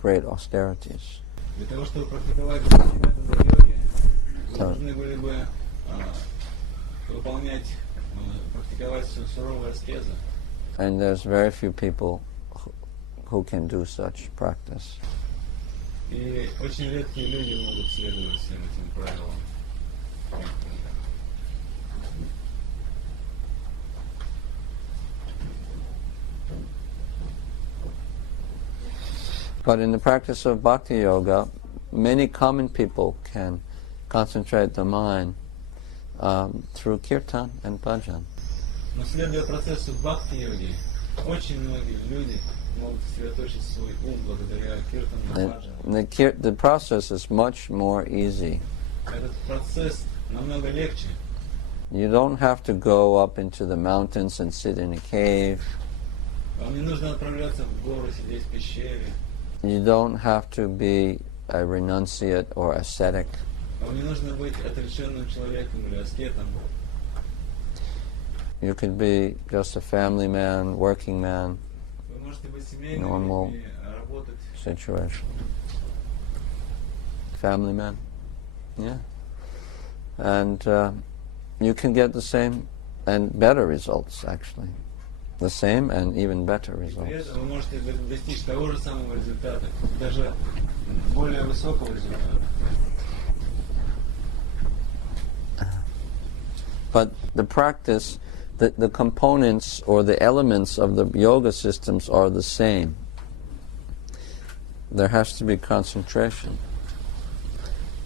great austerities. Для того, чтобы практиковать методы йоги, вы должны были бы выполнять, практиковать суровые аскезы. And there's very few people who can do such practice. И очень редкие люди могут следовать всем этим правилам. But in the practice of bhakti yoga, many common people can concentrate the mind through kirtan and bhajan. Но следуя процессу бхакти-йоги, очень многие люди могут сосредоточить свой ум благодаря киртану и баджану. The process is much more easy. Этот процесс намного легче. You don't have to go up into the mountains and sit in a cave. Вам не нужно отправляться в горы, сидеть в пещере. You don't have to be a renunciate or ascetic. Вам не нужно быть отреченным человеком или аскетом. You could be just a family man, working man, Вы можете быть семейным normal и работать. situation. Family man, yeah. And you can get the same and better results, actually. The same and even better При results. этом вы можете достичь того же самого результата, даже более высокого результата. But the practice, the components or the elements of the yoga systems are the same. There has to be concentration.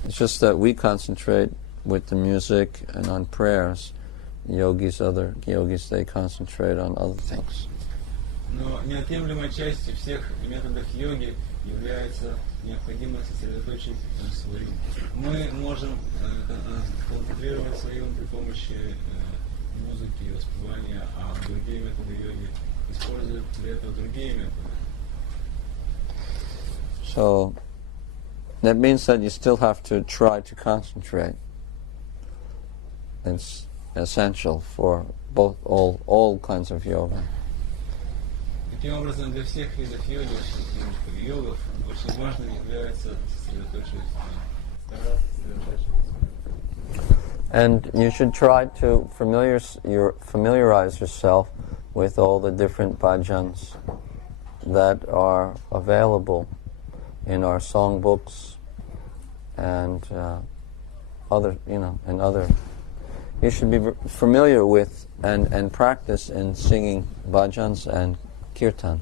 It's just that we concentrate with the music and on prayers. Other yogis, they concentrate on other things. Но неотъемлемой частью всех методов йоги является необходимость сосредоточить свой ум. Мы можем концентрировать свой ум при помощи музыки и воспевания, а другие методы йоги используют для этого другие методы. So that means that you still have to try to concentrate. It's essential for all kinds of yoga. Таким образом, для всех видов йоги, йогов, очень важным является сосредоточиваться, стараться сосредотачиваться. And you should try to familiarize yourself with all the different bhajans that are available in our songbooks and other. You should be familiar with and practice in singing bhajans and kirtan.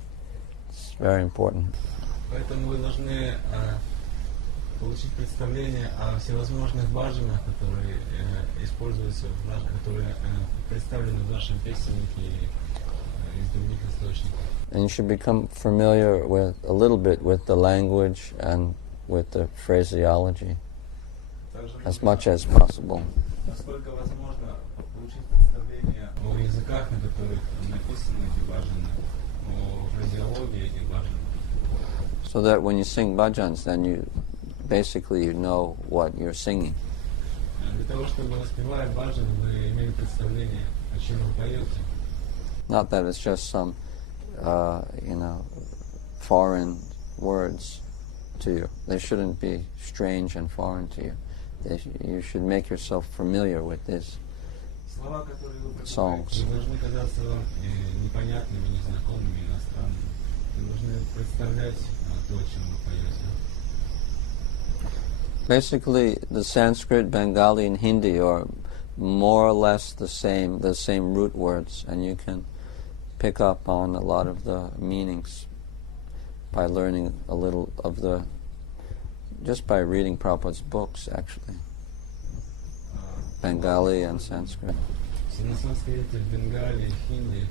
It's very important. Поэтому вы должны получить представление о всевозможных баджанах, которые используются, которые представлены в нашем песеннике из других источников. And you should become familiar with a little bit with the language and with the phraseology as much as possible. Насколько возможно получить представление о языках, на которых написаны эти баджаны, о фразеологии этих баджанов. So that when you sing bhajans, then you know what you're singing. Для того, чтобы воспевая баджан, вы имели представление, о чем вы поете. Not that it's just some, foreign words to you. They shouldn't be strange and foreign to you. You should make yourself familiar with these Слова, которые вы songs. не должны казаться вам непонятными, незнакомыми, иностранными. Вы должны представлять то, о чем вы поете. Basically, the Sanskrit, Bengali, and Hindi are more or less the same root words, and you can pick up on a lot of the meanings by learning a little of just by reading Prabhupada's books, actually. Bengali and Sanskrit. На санскрите, в Бенгалии, в Хинди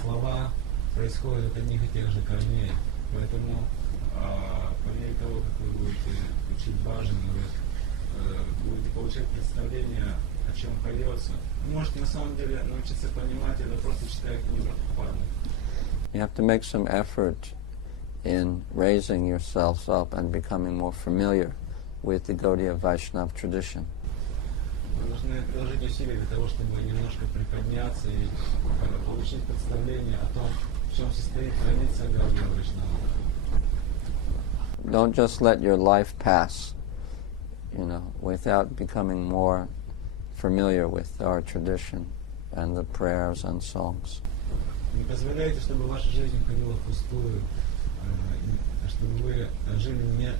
слова происходят от одних и тех же корней. Поэтому по мере того, как вы будете учить баджан, вы будете получать представление, о чем поется. Вы можете на самом деле научиться понимать это, просто читая книги Прабхупады. You have to make some effort in raising yourselves up and becoming more familiar with the Gaudiya Vaishnava tradition. Вы должны приложить усилия для того, чтобы немножко приподняться и получить представление о том, в чем состоит традиция Гаудия Вайшнава. don't just let your life pass, without becoming more familiar with our tradition and the prayers and songs. Не позволяйте, чтобы ваша жизнь уходила впустую, чтобы вы жили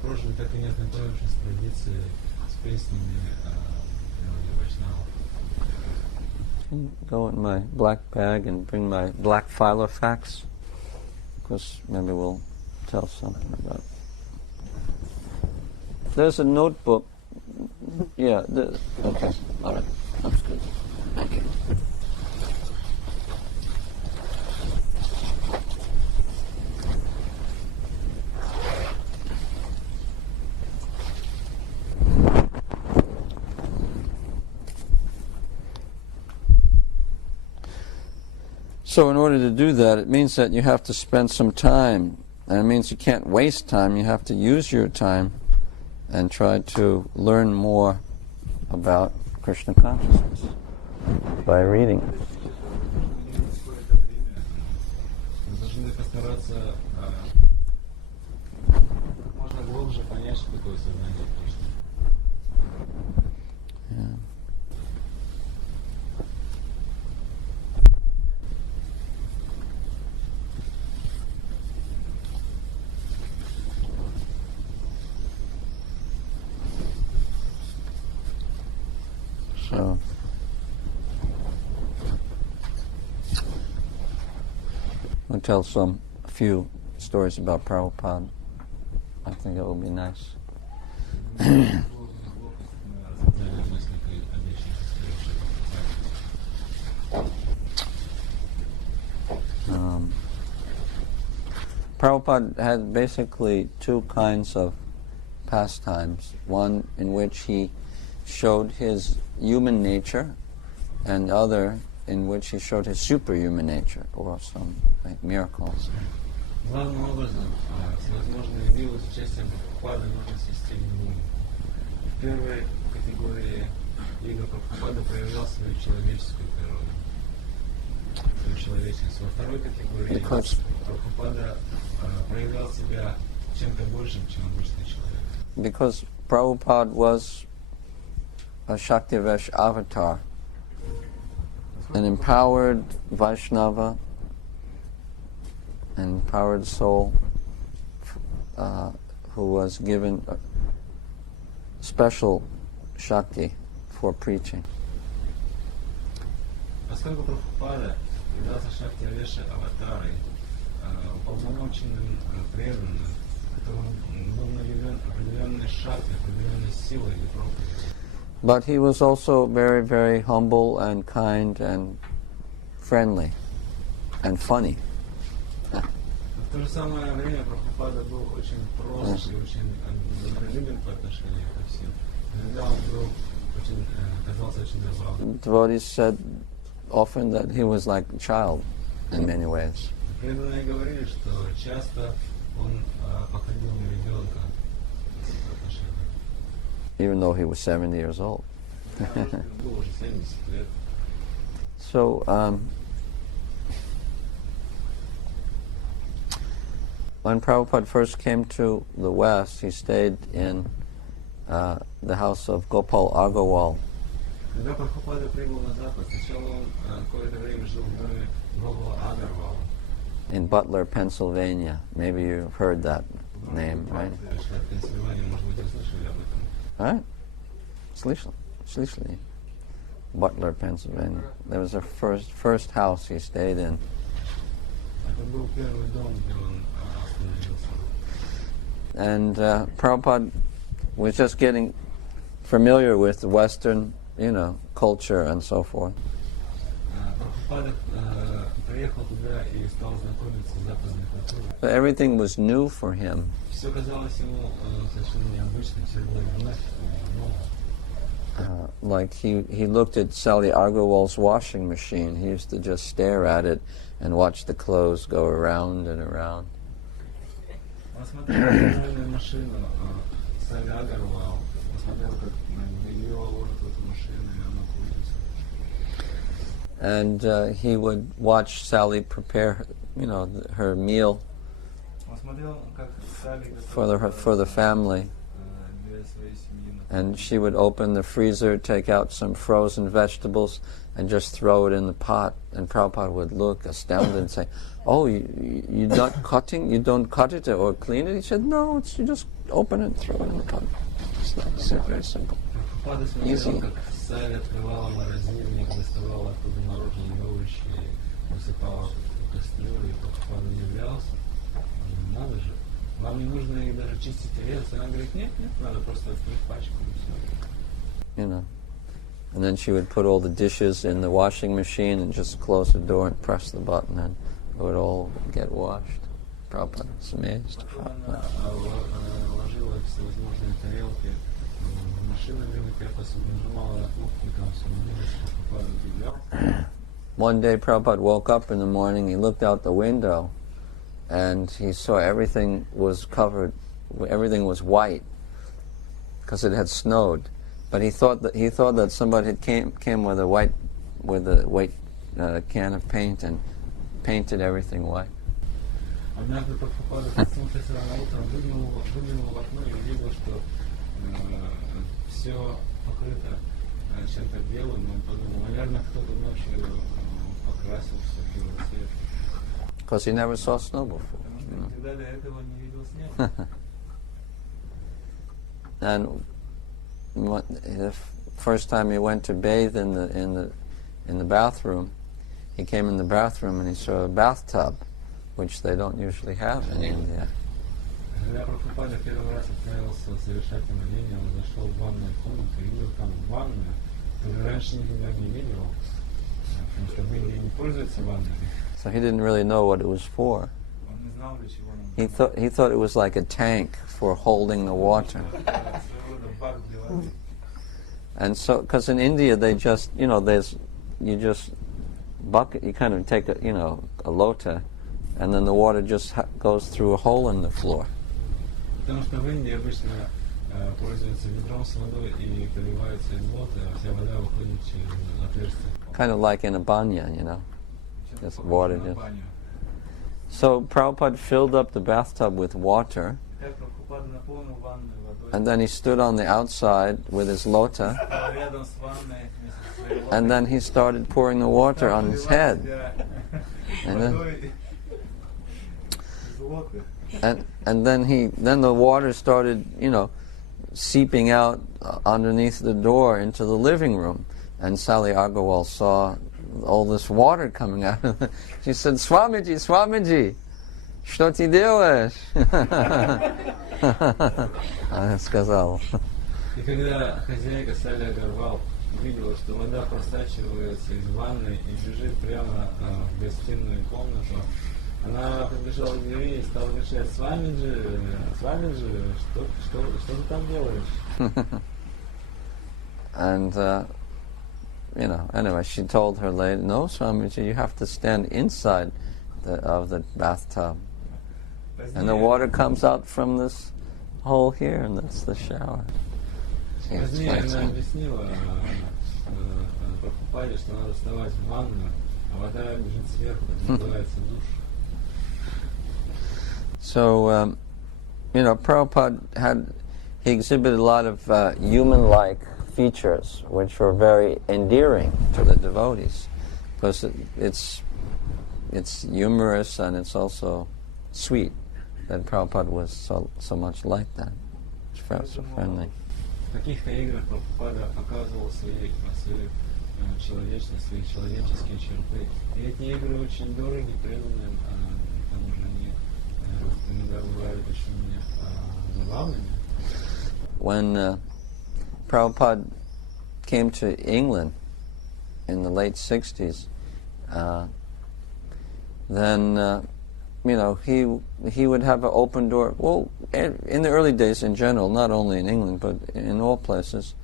прожили так и не ознакомившись с традицией, с песнями Вайшнава. Go in my black bag and bring my black filofax, because maybe we'll tell something about it. There's a notebook. Yeah, okay, all right, that's good. Thank you. So in order to do that, it means that you have to spend some time, and it means you can't waste time. You have to use your time and try to learn more about Krishna consciousness by reading. Yeah. So, I'll tell a few stories about Prabhupada. I think it will be nice. Prabhupada had basically two kinds of pastimes. One in which he showed his human nature, and other in which he showed his superhuman nature, or some miracles. Главным образом, всевозможные милы с участием Прабхупады можно свести в двум. В первой категории игр Прабхупада проявлял свою человеческую природу, свою человечность. Во второй категории Прабхупада проявлял себя чем-то большим, чем обычный человек. Because Prabhupada was a Shaktivesh avatar, an empowered Vaishnava, an empowered soul who was given a special Shakti for preaching. Поскольку Прабхупада являлся Шактивеша аватарой, уполномоченным преданным, которому был наделен определенной шакти, определенной силой или проповедью. But he was also very, very humble and kind and friendly and funny. В то же самое время Прабхупада был очень прост и очень добролюбен по отношению ко всем. Иногда он был очень, казался очень забавным. Devotees said often that he was like a child in many ways. Преданные говорили, что часто он походил на ребенка по отношению. Even though he was 70 years old. Был уже 70 лет. So, when Prabhupada first came to the West, he stayed in the house of Gopal Agarwal. Когда Прабхупада прибыл на Запад, сначала он какое-то время жил в доме Гопала Агарвала. In Butler, Pennsylvania. Maybe you've heard that name, right? Штат Пенсильвания, может быть, вы слышали об этом. Right? Слышали. Butler, Pennsylvania. There was a first house he stayed in. Это был первый дом, где он остановился. And Prabhupada was just getting familiar with the Western, culture and so forth. Прабхупада приехал туда и стал знакомиться с западной культурой. But everything was new for him. Все казалось ему совершенно необычным, все было вновь новое. Like he looked at Sally Agarwal's washing machine. He used to just stare at it and watch the clothes go around and around. Он смотрел на стиральную машину Салли Агарвал, посмотрел, как белье ложат в эту машину, и оно крутится. And he would watch Sally prepare, her meal for the family. And she would open the freezer, take out some frozen vegetables, and just throw it in the pot. And Prabhupada would look astounded and say, "Oh, you're not cutting? You don't cut it or clean it?" He said, "No, you just open it and throw it in the pot." It's like very simple. Easy. Вам не нужно их даже чистить и резать. Она говорит, нет, надо просто открыть пачку и все. You know. And then she would put all the dishes in the washing machine and just close the door and press the button and it would all get washed. Prabhupada was amazed. Она ложила всевозможные тарелки в машину, нажимала на кнопку, и там все менялось, Прабхупада удивлялся. One day Prabhupada woke up in the morning, he looked out the window and he saw everything was covered, everything was white because it had snowed. But he thought that somebody had came with a white can of paint and painted everything white. Однажды Прабхупада проснулся рано утром, выглянул в окно и увидел, что все покрыто чем-то белым. Он подумал, наверное, кто-то ночью покрасил все в белый цвет. Because he never saw snow before. Никогда до этого не видел снега. And the first time he went to bathe in the bathroom, he came in the bathroom and he saw a bathtub, which they don't usually have in India. Когда Прабхупада первый раз отправился совершать омовение, он зашел в ванную комнату и видел там ванную, которую раньше никогда не видел, потому что в Индии не пользуются ваннами. So he didn't really know what it was for. He thought it was like a tank for holding the water. And so, because in India they just, you kind of take a lota, and then the water just goes through a hole in the floor. Потому что в Индии обычно пользуются ведром с водой и поливаются из лота, а вся вода выходит через отверстие. Kind of like in a banya, just water. So Prabhupada filled up the bathtub with water, and then he stood on the outside with his lota, and then he started pouring the water on his head. And then the water started, seeping out underneath the door into the living room. And Sally Agarwal saw all this water coming out of it. She said, Swamiji, что ты делаешь? Она сказала. И когда хозяйка Салли Агарвал увидела, что вода просачивается из ванны и бежит прямо в гостиную комнату, она подбежала к двери и стала кричать: Свамиджи, что ты там делаешь? And anyway, she told her lady, "No, Swamiji, you have to stand inside of the bathtub, and the water comes out from this hole here, and that's the shower." Позднее она объяснила Прабхупаде, что надо вставать в ванну, а вода бежит сверху, это называется душ. So, Prabhupada he exhibited a lot of human-like features, which were very endearing to the devotees, because it's humorous and it's also sweet that Prabhupada was so much like that. It's so friendly. В каких-то играх Прабхупада показывал свои человечность, свои человеческие черты. И эти игры очень дороги преданным, к тому же они иногда бывают очень забавными. When Prabhupada came to England in the late 60s, then he would have an open door. Well, in the early days in general, not only in England but in all places,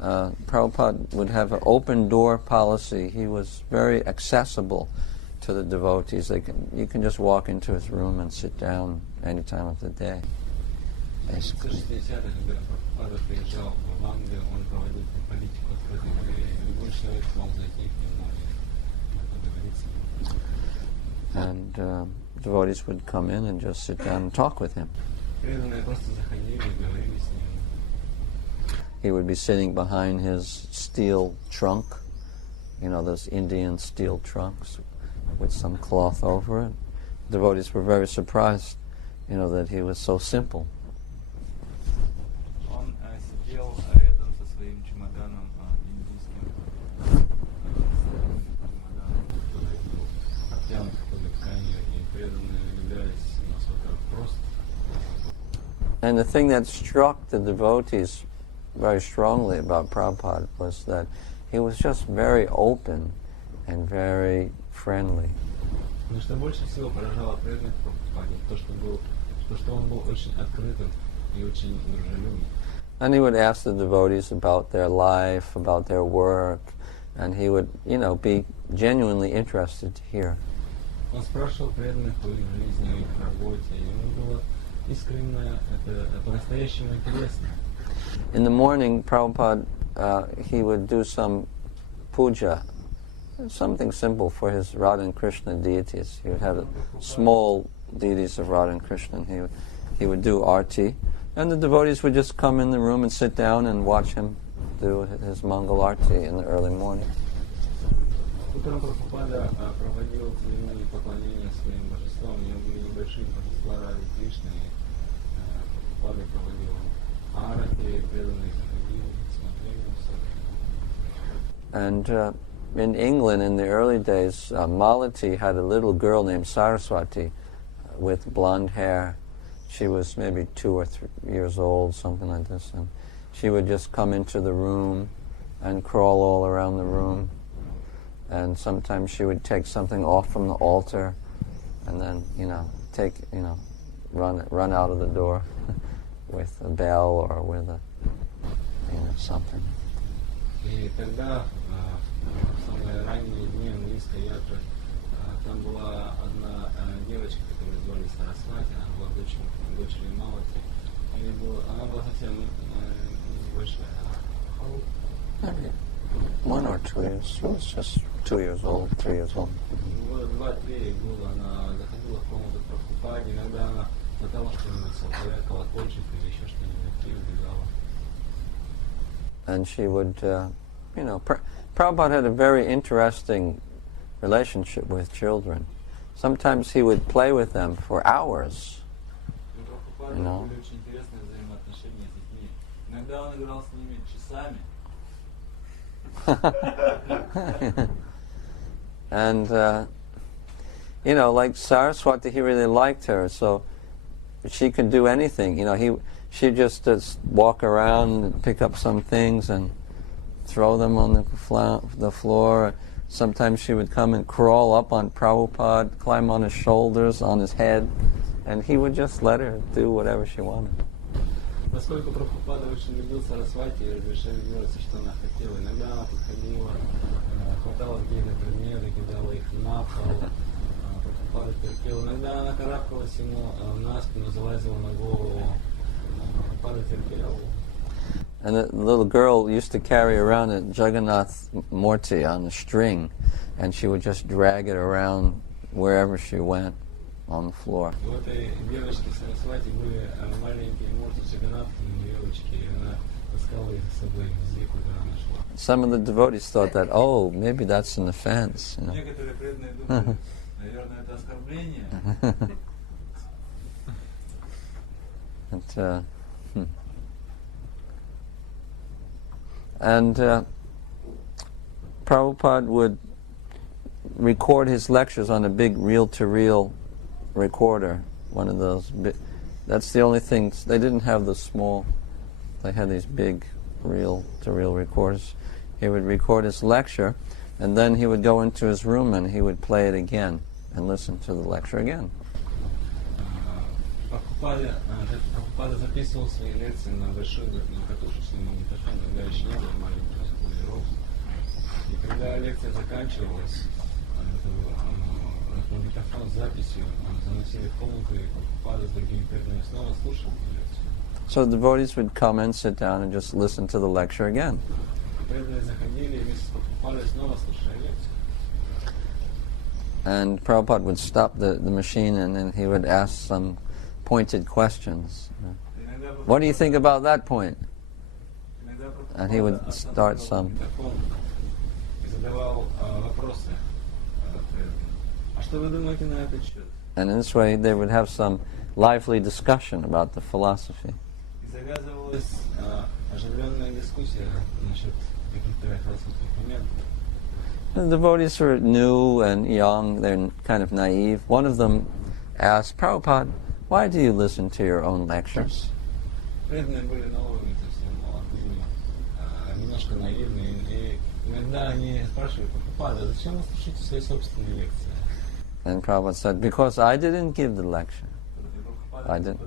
Prabhupada would have an open door policy. He was very accessible to the devotees. You can just walk into his room and sit down any time of the day. Basically. And devotees would come in and just sit down and talk with him. Преданные просто заходили и говорили с ним. He would be sitting behind his steel trunk, you know, those Indian steel trunks with some cloth over it. Devotees were very surprised, you know, that he was so simple. Он сидел рядом со своим чемоданом индийским чемоданом, который был обтянут какой-то тканью, и преданные удивлялись, насколько прост. And the thing that struck the devotees very strongly about Prabhupada was that he was just very open and very friendly. Но что больше всего поражало преданных Прабхупаде, что он был очень открытым и очень дружелюбным. And he would ask the devotees about their life, about their work, and he would, you know, be genuinely interested to hear. Он спрашивал преданных о их жизни, о их работе, и ему было искренне, это по-настоящему интересно. In the morning, Prabhupada, he would do some puja, something simple for his Radha and Krishna deities. He would have small deities of Radha and Krishna, and he would do arti. And the devotees would just come in the room and sit down and watch him do his Mangal Arti in the early morning. Утром Прабхупада проводил церемонии поклонения своим божествам, у него были небольшие божества Рады Кришны, и Прабхупада проводил арати, преданные заходили, смотрели на все. And in England in the early days, Malati had a little girl named Saraswati with blonde hair. She was maybe 2 or 3 years old, something like this, and she would just come into the room and crawl all around the room. And sometimes she would take something off from the altar, and then, you know, run out of the door with a bell or with a, you know, something. И тогда, в самые ранние дни английской ятры, там была одна девочка, которую звали Сарасвати, она была дочерью Малати. Она была совсем небольшая. Maybe 1 or 2 years. She was just 2 years old, 3 years old. Года 2-3 было, она заходила в комнату Прабхупаде, иногда она хватала что-нибудь с алтаря, колокольчик или еще что-нибудь, и убегала. And she would, you know, Prabhupada had a very interesting relationship with children. Sometimes he would play with them for hours. You know? And, you know, like Saraswati, he really liked her, so she could do anything. You know, she'd just walk around and pick up some things and throw them on the floor. Sometimes she would come and crawl up on Prabhupada, climb on his shoulders, on his head, and he would just let her do whatever she wanted. Поскольку Прабхупада очень любил Сарасвати и разрешал делать все, что она хотела, иногда она подходила, хватала какие-то предметы, кидала их на пол, Прабхупада терпел. Иногда она карабкалась ему на спину, залазила на голову, Прабхупада терпел. And the little girl used to carry around a Jagannath Murti on a string, and she would just drag it around wherever she went on the floor. У этой девочки Сарасвати были маленькие мурти Джаганнатхи, веревочки, и она таскала их с собой везде, куда она шла. Some of the devotees thought that, oh, maybe that's an offense. You know? Некоторые преданные думали, наверное, это оскорбление. And Prabhupada would record his lectures on a big reel-to-reel recorder, one of those. That's the only thing. They didn't have the small. They had these big reel-to-reel recorders. He would record his lecture, and then he would go into his room and he would play it again and listen to the lecture again. Прабхупада записывал свои лекции на большой катушечный магнитофон, тогда еще не было маленьких плееров. И когда лекция заканчивалась, магнитофон с записью заносили в комнату, и Прабхупада с другими преданными снова слушал эту лекцию. So the devotees would come and sit down and just listen to the lecture again. И преданные заходили и вместе с Прабхупадой снова слушали лекцию. And Prabhupada would stop the machine and then he would ask some pointed questions. What do you think about that point? And he would start some. And in this way they would have some lively discussion about the philosophy. The devotees were new and young, they're kind of naive. One of them asked, Prabhupada, why do you listen to your own lectures? And Prabhupada said, because I didn't give the lecture. I didn't.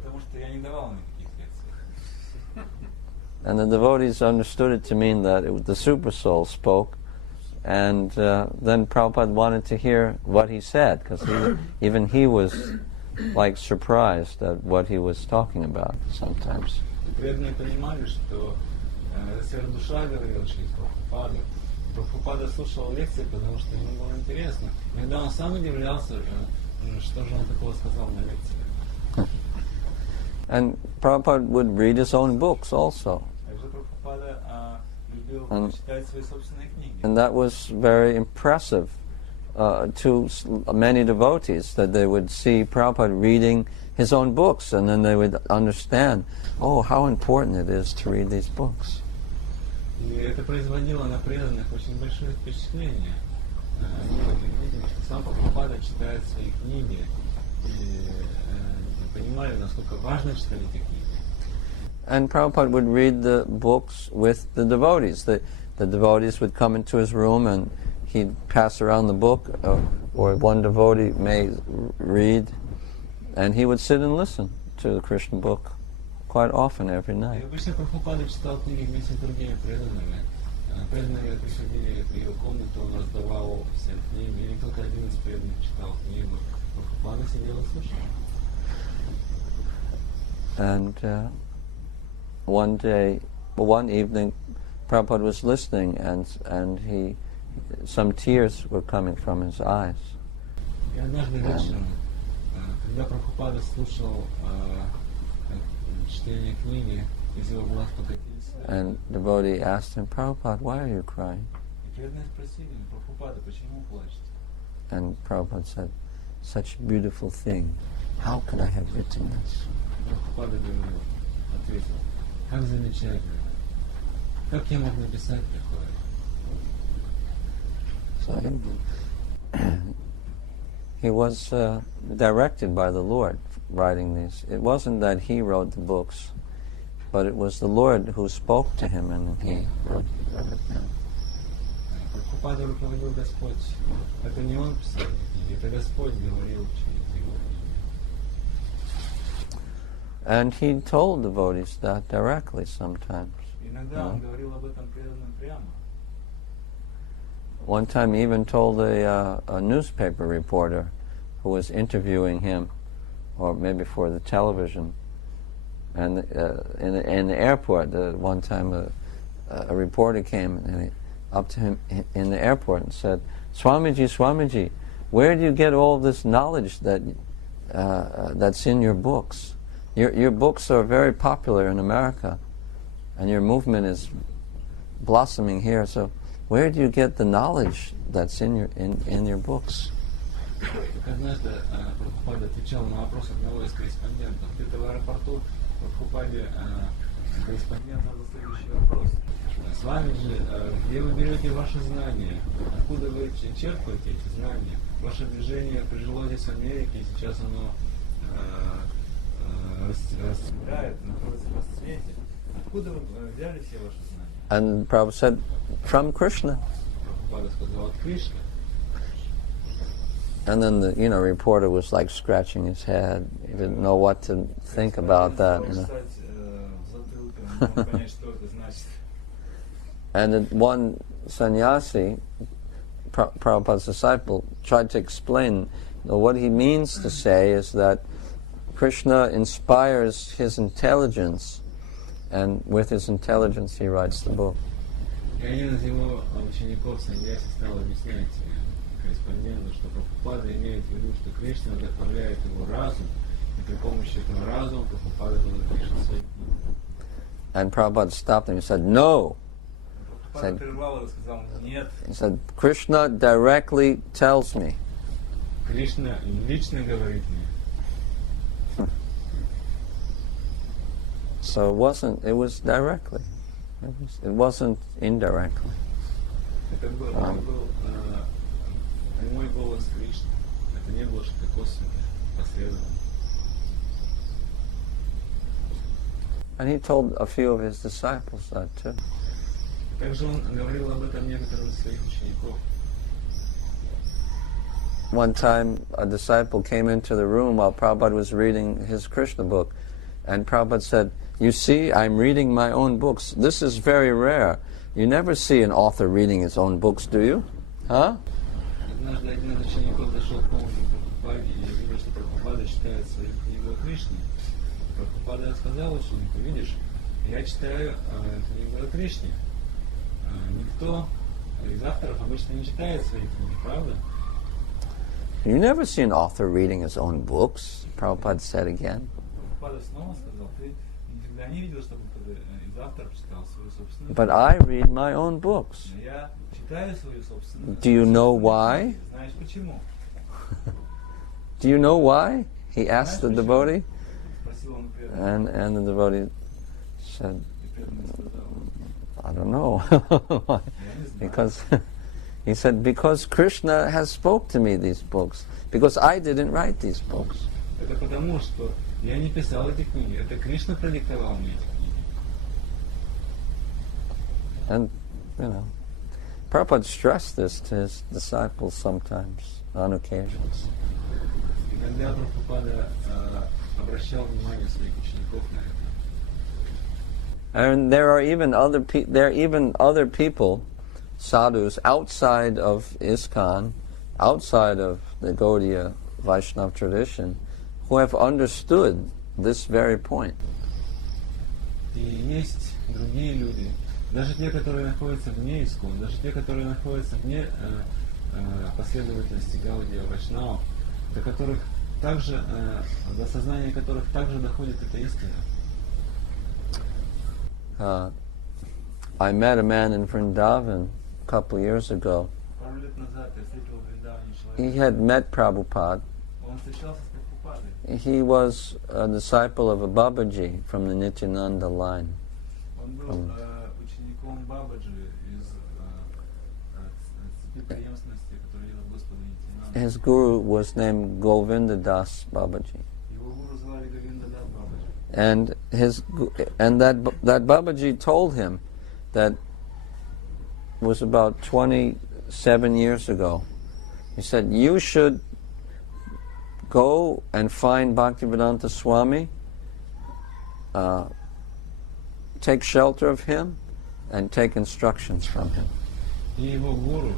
And the devotees understood it to mean that the Super Soul spoke, and then Prabhupada wanted to hear what he said, because even he was like surprised at what he was talking about sometimes. Прабхупада слушал лекции, потому что ему было интересно. Иногда он сам удивлялся, что же он такого сказал на лекции. And Prabhupada would read his own books also. And that was very impressive to many devotees, that they would see Prabhupada reading his own books, and then they would understand, oh, how important it is to read these books. И это производило на преданных очень большое впечатление. Они видели, что сам Прабхупада читает свои книги, и понимали, насколько важно читать эти книги. And Prabhupada would read the books with the devotees. The devotees would come into his room and he'd pass around the book, or one devotee may read, and he would sit and listen to the Krishna book quite often, every night. Обычно Прабхупада читал книги вместе с другими преданными. Преданные приходили в его комнату, он раздавал всем книги, или кто-то один из преданных читал книгу. Прабхупада сидел и слушал. And one evening, Prabhupada was listening, and some tears were coming from his eyes. И однажды вечером, когда Прабхупада слушал чтение книги, из его глаз покатились слезы. And the devotee asked him, Prabhupada, why are you crying? И преданные спросили, Прабхупада, почему плачете? And Prabhupada said, such a beautiful thing. How could I have written this? Прабхупада ответил, как замечательно. Как я мог написать такое? So he was directed by the Lord writing these. It wasn't that he wrote the books, but it was the Lord who spoke to him, and he wrote it down. Прабхупада руководил Господь. Это не он писал книги, это Господь говорил через его книги. And he told devotees that directly sometimes. Иногда он говорил об этом преданным прямо. One time he even told a newspaper reporter who was interviewing him, or maybe for the television, and in the airport, one time a reporter came and up to him in the airport and said, Swamiji, where do you get all this knowledge that's in your books? Your books are very popular in America, and your movement is blossoming here, so where do you get the knowledge that's in your books? Однажды Прабхупада отвечал на вопрос одного из корреспондентов. Где-то в аэропорту Прабхупаде корреспондент задал следующий вопрос. С вами же, где вы берете ваши знания? Откуда вы черпаете эти знания? Ваше движение прижило здесь в Америке, и сейчас оно расцветает, находится в расцвете. Откуда вы взяли все ваши знания? And Prabhupada said, from Krishna. Прабхупада сказал, от Кришны. And then the reporter was like scratching his head. He didn't know what to think about that. And then one sannyasi, Prabhupada's disciple, tried to explain what he means to say is that Krishna inspires his intelligence, and with his intelligence he writes the book. И один из его учеников, саньяси, стал объяснять корреспонденту, что Прабхупада имеет в виду, что Кришна вдохновляет его разум, и при помощи этого разума Прабхупада пишет свои книги. And Prabhupada stopped him and said, "No." Прабхупада прервал его и сказал: нет. He said, "Krishna directly tells me." Кришна лично говорит мне. So it was directly. It wasn't indirectly. Это был прямой голос Кришны. Это не было что-то косвенное, последовательное. And he told a few of his disciples that too. Также он говорил об этом некоторым из своих учеников. One time, a disciple came into the room while Prabhupada was reading his Krishna book, and Prabhupada said, "You see, I'm reading my own books. This is very rare. You never see an author reading his own books, do you? Huh?" Однажды один из учеников зашел к Прабхупаде и видел, что Прабхупада читает свою книгу о Кришне. Прабхупада сказал ученику: видишь, я читаю книгу о Кришне. Никто из авторов обычно не читает свои книги, правда? You never see an author reading his own books, Prabhupada said again. Прабхупада снова сказал: ты никогда не видел, чтобы кто-то из авторов читал свою собственную But I read my own books. книгу. Я читаю свою собственную. Do you know why? Знаешь почему? Do you know why? He asked the devotee, Спросил он преданного. and the devotee said, И преданный сказал: "I don't know." я не знаю. Because he said, because Krishna has spoke to me these books, because I didn't write these books. Это потому, что я не писал эти книги. Это Кришна продиктовал мне эти книги. And, Prabhupada stressed this to his disciples sometimes, on occasions. И когда Прабхупада обращал внимание своих учеников на это. And there are even other people, sadhus, outside of ISKCON, outside of the Gaudiya Vaishnava tradition, who have understood this very point. И есть другие люди, даже те, которые находятся вне ИСККОН, даже те, которые находятся вне последовательности Гаудия Вайшнава, до которых также, до сознания которых также доходит эта истина. I met a man in Vrindavan a couple of years ago. Пару лет назад я встретил в Вриндаване He человека. had met Prabhupada. Он встречался с Прабхупадой. He was a disciple of a Babaji from the Nityananda line. Он был учеником Бабаджи из цепи преемственности, которую вел Господа Нитянанда. His guru was named Govinda Das Babaji. Его гуру звали Говинда Дас Бабаджи. And that Babaji told him that was about 27 years ago. He said, "You should go and find Bhaktivedanta Swami, take shelter of him, and take instructions from him." И его гуру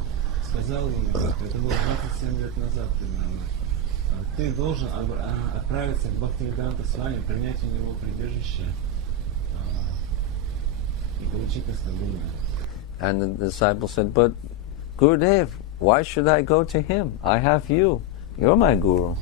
сказал ему, это было 27 лет назад примерно, ты должен отправиться к Бхактивиданта Свами, принять у него прибежище и получить наставление. And the disciple said, "But Gurudev, why should I go to him? I have you. You're my guru."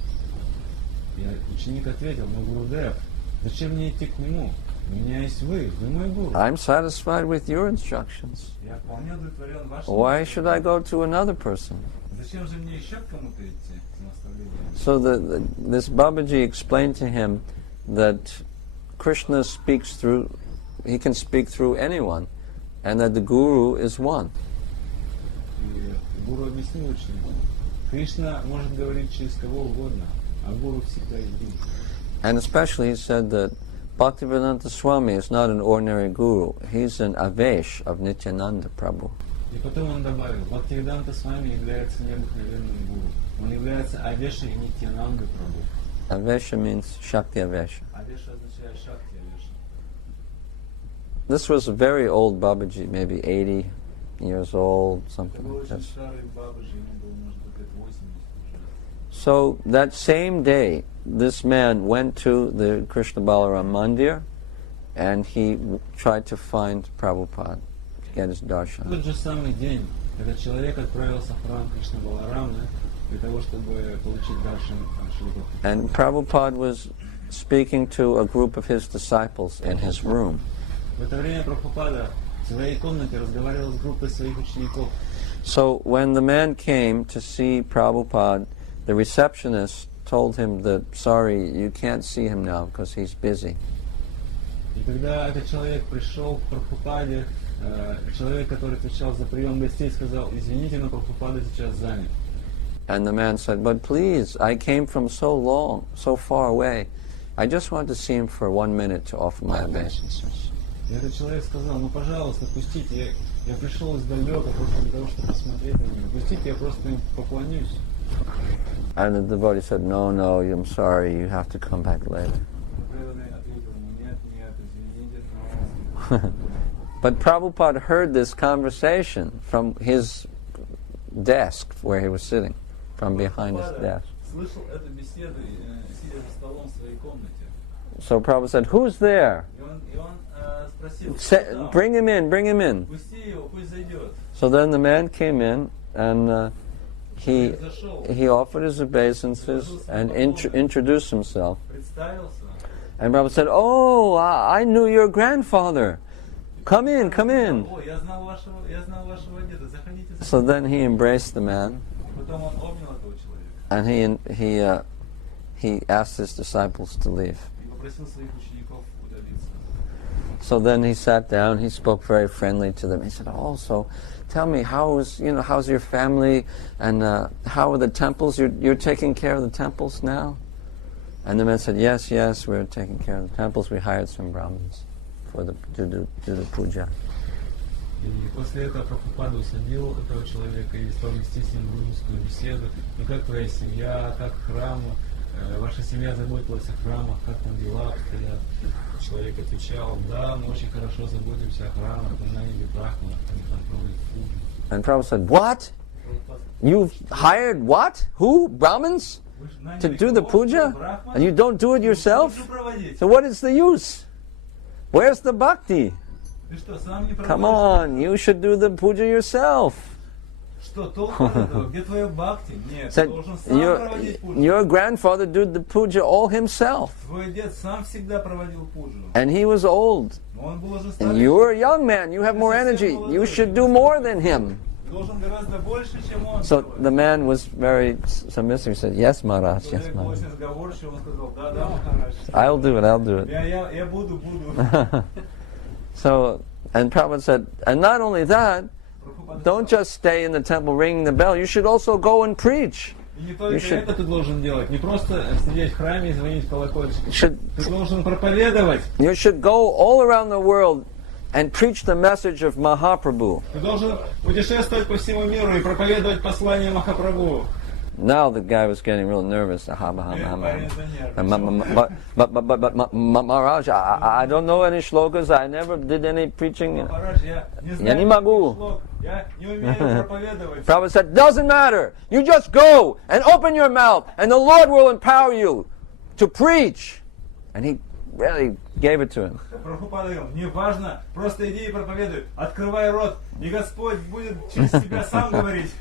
И ученик ответил: "Ну, Гурудев, зачем мне идти к нему? У меня есть вы мой гуру. I'm satisfied with your instructions. Я вполне удовлетворен вашим Why should I наставлением. go to another person?" Зачем же мне еще к кому-то идти за наставлением? So this Babaji explained to him that Krishna speaks through, he can speak through anyone, and that the Guru is one. И гуру объяснил ученику: Кришна может говорить через кого угодно, а гуру всегда един. And especially he said that Bhaktivedanta Swami is not an ordinary Guru, he's an Avesh of Nityananda Prabhu. И потом он добавил: Бхактивиданта Свами является необыкновенным гуру. Он является Авешей Нитьянанды Прабху. Avesha means Shakti Avesha. Авеша означает Шакти Авеша. This was a very old Babaji, maybe 80 years old, Это something был like очень this. старый Бабаджи, ему было, может быть, лет 80 уже. So that same day, this man went to the Krishna Balaram Mandir and he tried to find Prabhupada to get his В darshan. тот же самый день этот человек отправился в храм Кришны Баларамы для того, чтобы получить даршан Шриле Прабхупады. And Prabhupada was speaking to a group of his disciples in his room. В это время Прабхупада в своей комнате разговаривал с группой своих учеников. So when the man came to see Prabhupada, the receptionist told him that, sorry, you can't see him now because he's busy. И когда этот человек пришел к Прабхупаде, человек, который отвечал за прием гостей, сказал: извините, но Прабхупада сейчас занят. And the man said, but please, I came from so far away. I just want to see him for 1 minute to offer my obeisances. И этот человек сказал: ну пожалуйста, пустите, я пришел издалека просто для того, чтобы посмотреть на него. Пустите, я просто им поклонюсь. And the devotee said, no, I'm sorry, you have to come back later. But Prabhupada heard this conversation from his desk where he was sitting, from behind his desk. So Prabhupada said, who's there? Bring him in. So then the man came in and he offered his obeisances and introduced himself. And Prabhupada said, oh, I knew your grandfather. Come in. So then he embraced the man, and he asked his disciples to leave. So then he sat down. He spoke very friendly to them. He said, "Oh, so tell me, how's your family, and how are the temples? You're taking care of the temples now?" And the man said, "Yes, we're taking care of the temples. We hired some Brahmins to do the puja." И после этого Прабхупада усадил этого человека и стал вести с ним дружескую беседу. Ну как твоя семья, как храм, ваша семья заботилась о храмах, как там дела обстоят? Человек отвечал: да, мы очень хорошо заботимся о храмах, мы наняли брахманов, они там проводят пуджу. And Prabhupada said, what? You've hired what? Who? Brahmins? To do the puja? And you don't do it yourself? So what is the use? Where's the bhakti? Come on, you should do the puja yourself. Said, your grandfather did the puja all himself. And he was old. And you're a young man, you have more energy. You should do more than him. So the man was very submissive. He said, yes, Maharaj, yes, Maharaj. I'll do it. So, and Prabhupada said, and not only that, don't just stay in the temple ringing the bell, you should also go and preach. You should go all around the world and preach the message of Mahaprabhu. Now the guy was getting real nervous. But Maharaj, I don't know any shlokas. I never did any preaching. Я не могу. Prabhupada said, doesn't matter. You just go and open your mouth, and the Lord will empower you to preach. And he really gave it to him. Прабхупада говорил: не важно, просто иди и проповедуй, открывай рот, и Господь будет через тебя сам говорить.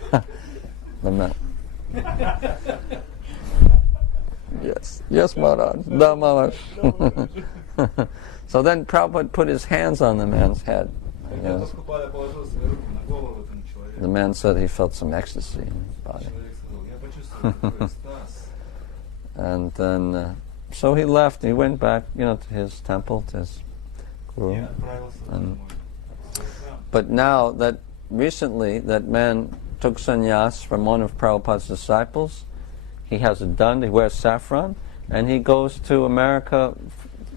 Yes, Maharaj. Da Maharaj. So then Prabhupada put his hands on the man's head. The man said he felt some ecstasy in his body. And then, so he left. He went back, to his temple, to his guru. But now that recently that man took sannyas from one of Prabhupada's disciples. He has a dand, he wears saffron, and he goes to America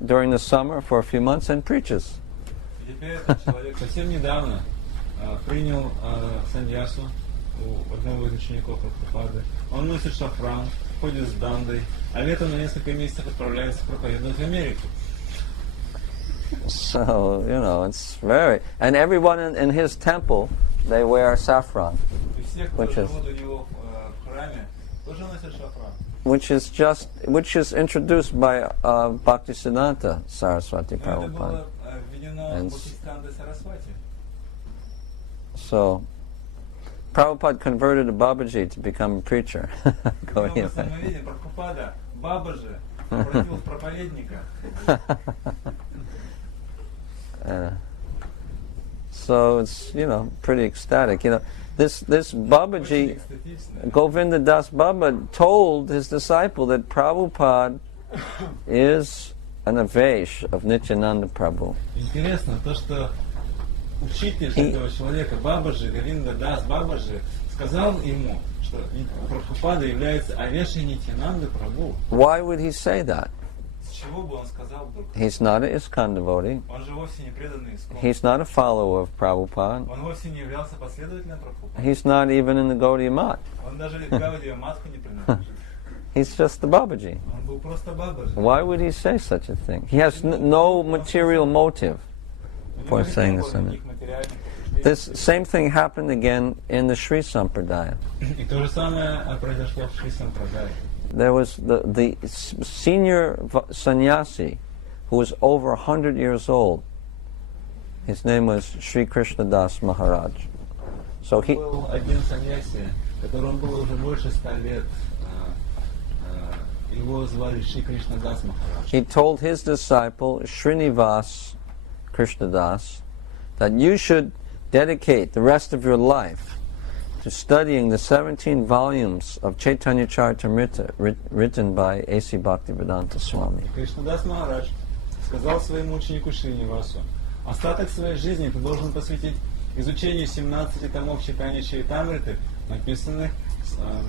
during the summer for a few months and preaches. Совсем недавно принял саньясу у одного из учеников Прабхупады. Он носит шафран, ходит с дандой, а летом на несколько месяцев отправляется проповедовать в Америку. So, it's very... And everyone in his temple, they wear saffron, which is introduced by Bhaktisiddhanta Saraswati Prabhupada. And so Prabhupada converted a Babaji to become a preacher. Мы видим, Прабхупада, Бабаджи, превратил в проповедника. So it's, pretty ecstatic. This Babaji, Govinda Das Baba, told his disciple that Prabhupada is an Avesh of Nityananda Prabhu. Интересно то, что учитель этого человека, Бабаджи, Говинда Дас Бабаджи, сказал ему, что Прабхупада является Авешей Нитянанды Прабху. Why would he say that? С чего бы он сказал вдруг? He's not an ISKCON devotee. Он же вовсе не преданный ISKCON. He's not a follower of Prabhupada. Он вовсе не являлся последователем Прабхупады. He's not even in the Gaudiya Math. Он даже в Гаудия Матху не принадлежит. He's just the Babaji. Он был просто Бабаджи. Why would he say such a thing? He has no material motive for saying this. This same thing happened again in the Sri Sampradaya. И то же самое произошло в Шри Сампрадае. There was the senior sannyasi who was over 100 years old. His name was Sri Krishna Das Maharaj. So he был один саньяси, которому было уже больше 100 лет. Его звали Шри Кришна Дас Махарадж. He told his disciple Srinivas Krishna Das that you should dedicate the rest of your life to studying the 17 volumes of Chaitanya Charitamrita written by A.C. Bhaktivedanta Swami. Кришна Дас Махарадж сказал своему ученику Шринивасу: остаток своей жизни ты должен посвятить изучению 17 томов Чайтанья Чаритамриты, написанных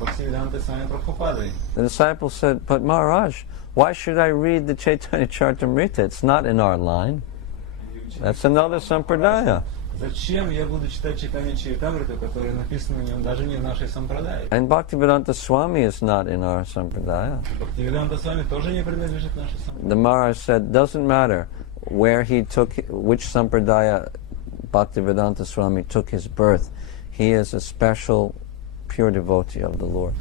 Бхактивидантой Свами Прабхупадой. The disciple said, but Maharaj, why should I read the Chaitanya Charitamrita? It's not in our line. That's another sampradaya. Зачем я буду читать Чайтанья Чаритамриту, которая написана в нем даже не в нашей сампрадае? And Bhaktivedanta Swami is not in our sampradaya. Бхактивиданта Свами тоже не принадлежит нашей сампрадае. The Maharaj said, doesn't matter where he took, which sampradaya Bhaktivedanta Swami took his birth. He is a special pure devotee of the Lord.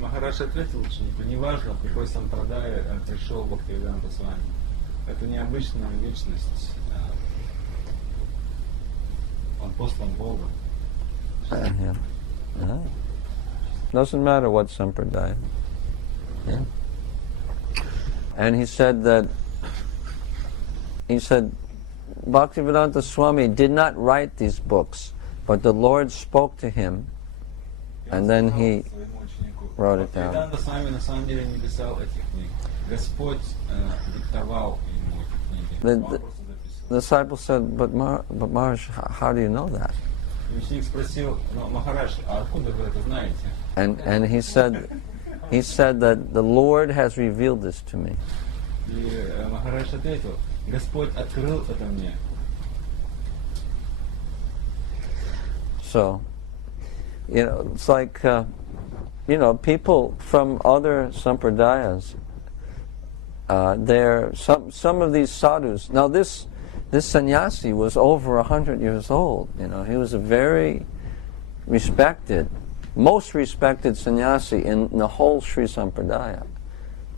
Махарадж ответил ученику: неважно, в какой сампрадае пришел Бхактивиданта Свами. Это необычная личность. Он послан Богом. Doesn't matter what sampradaya. Yeah. And he said Bhaktivedanta Swami did not write these books, but the Lord spoke to him, and then he wrote it down. Бхактивиданта Свами на самом деле не писал этих книг. Господь диктовал ему эти книги. The disciple said, but Maharaj, how do you know that? Ученик спросил: Махарадж, а откуда вы это знаете? And he said that the Lord has revealed this to me. И Махарадж ответил: Господь открыл это мне. So, it's like, people from other sampradayas, some of these sadhus. Now this sannyasi was over 100 years old. He was a very respected, most respected sannyasi in the whole Sri Sampradaya.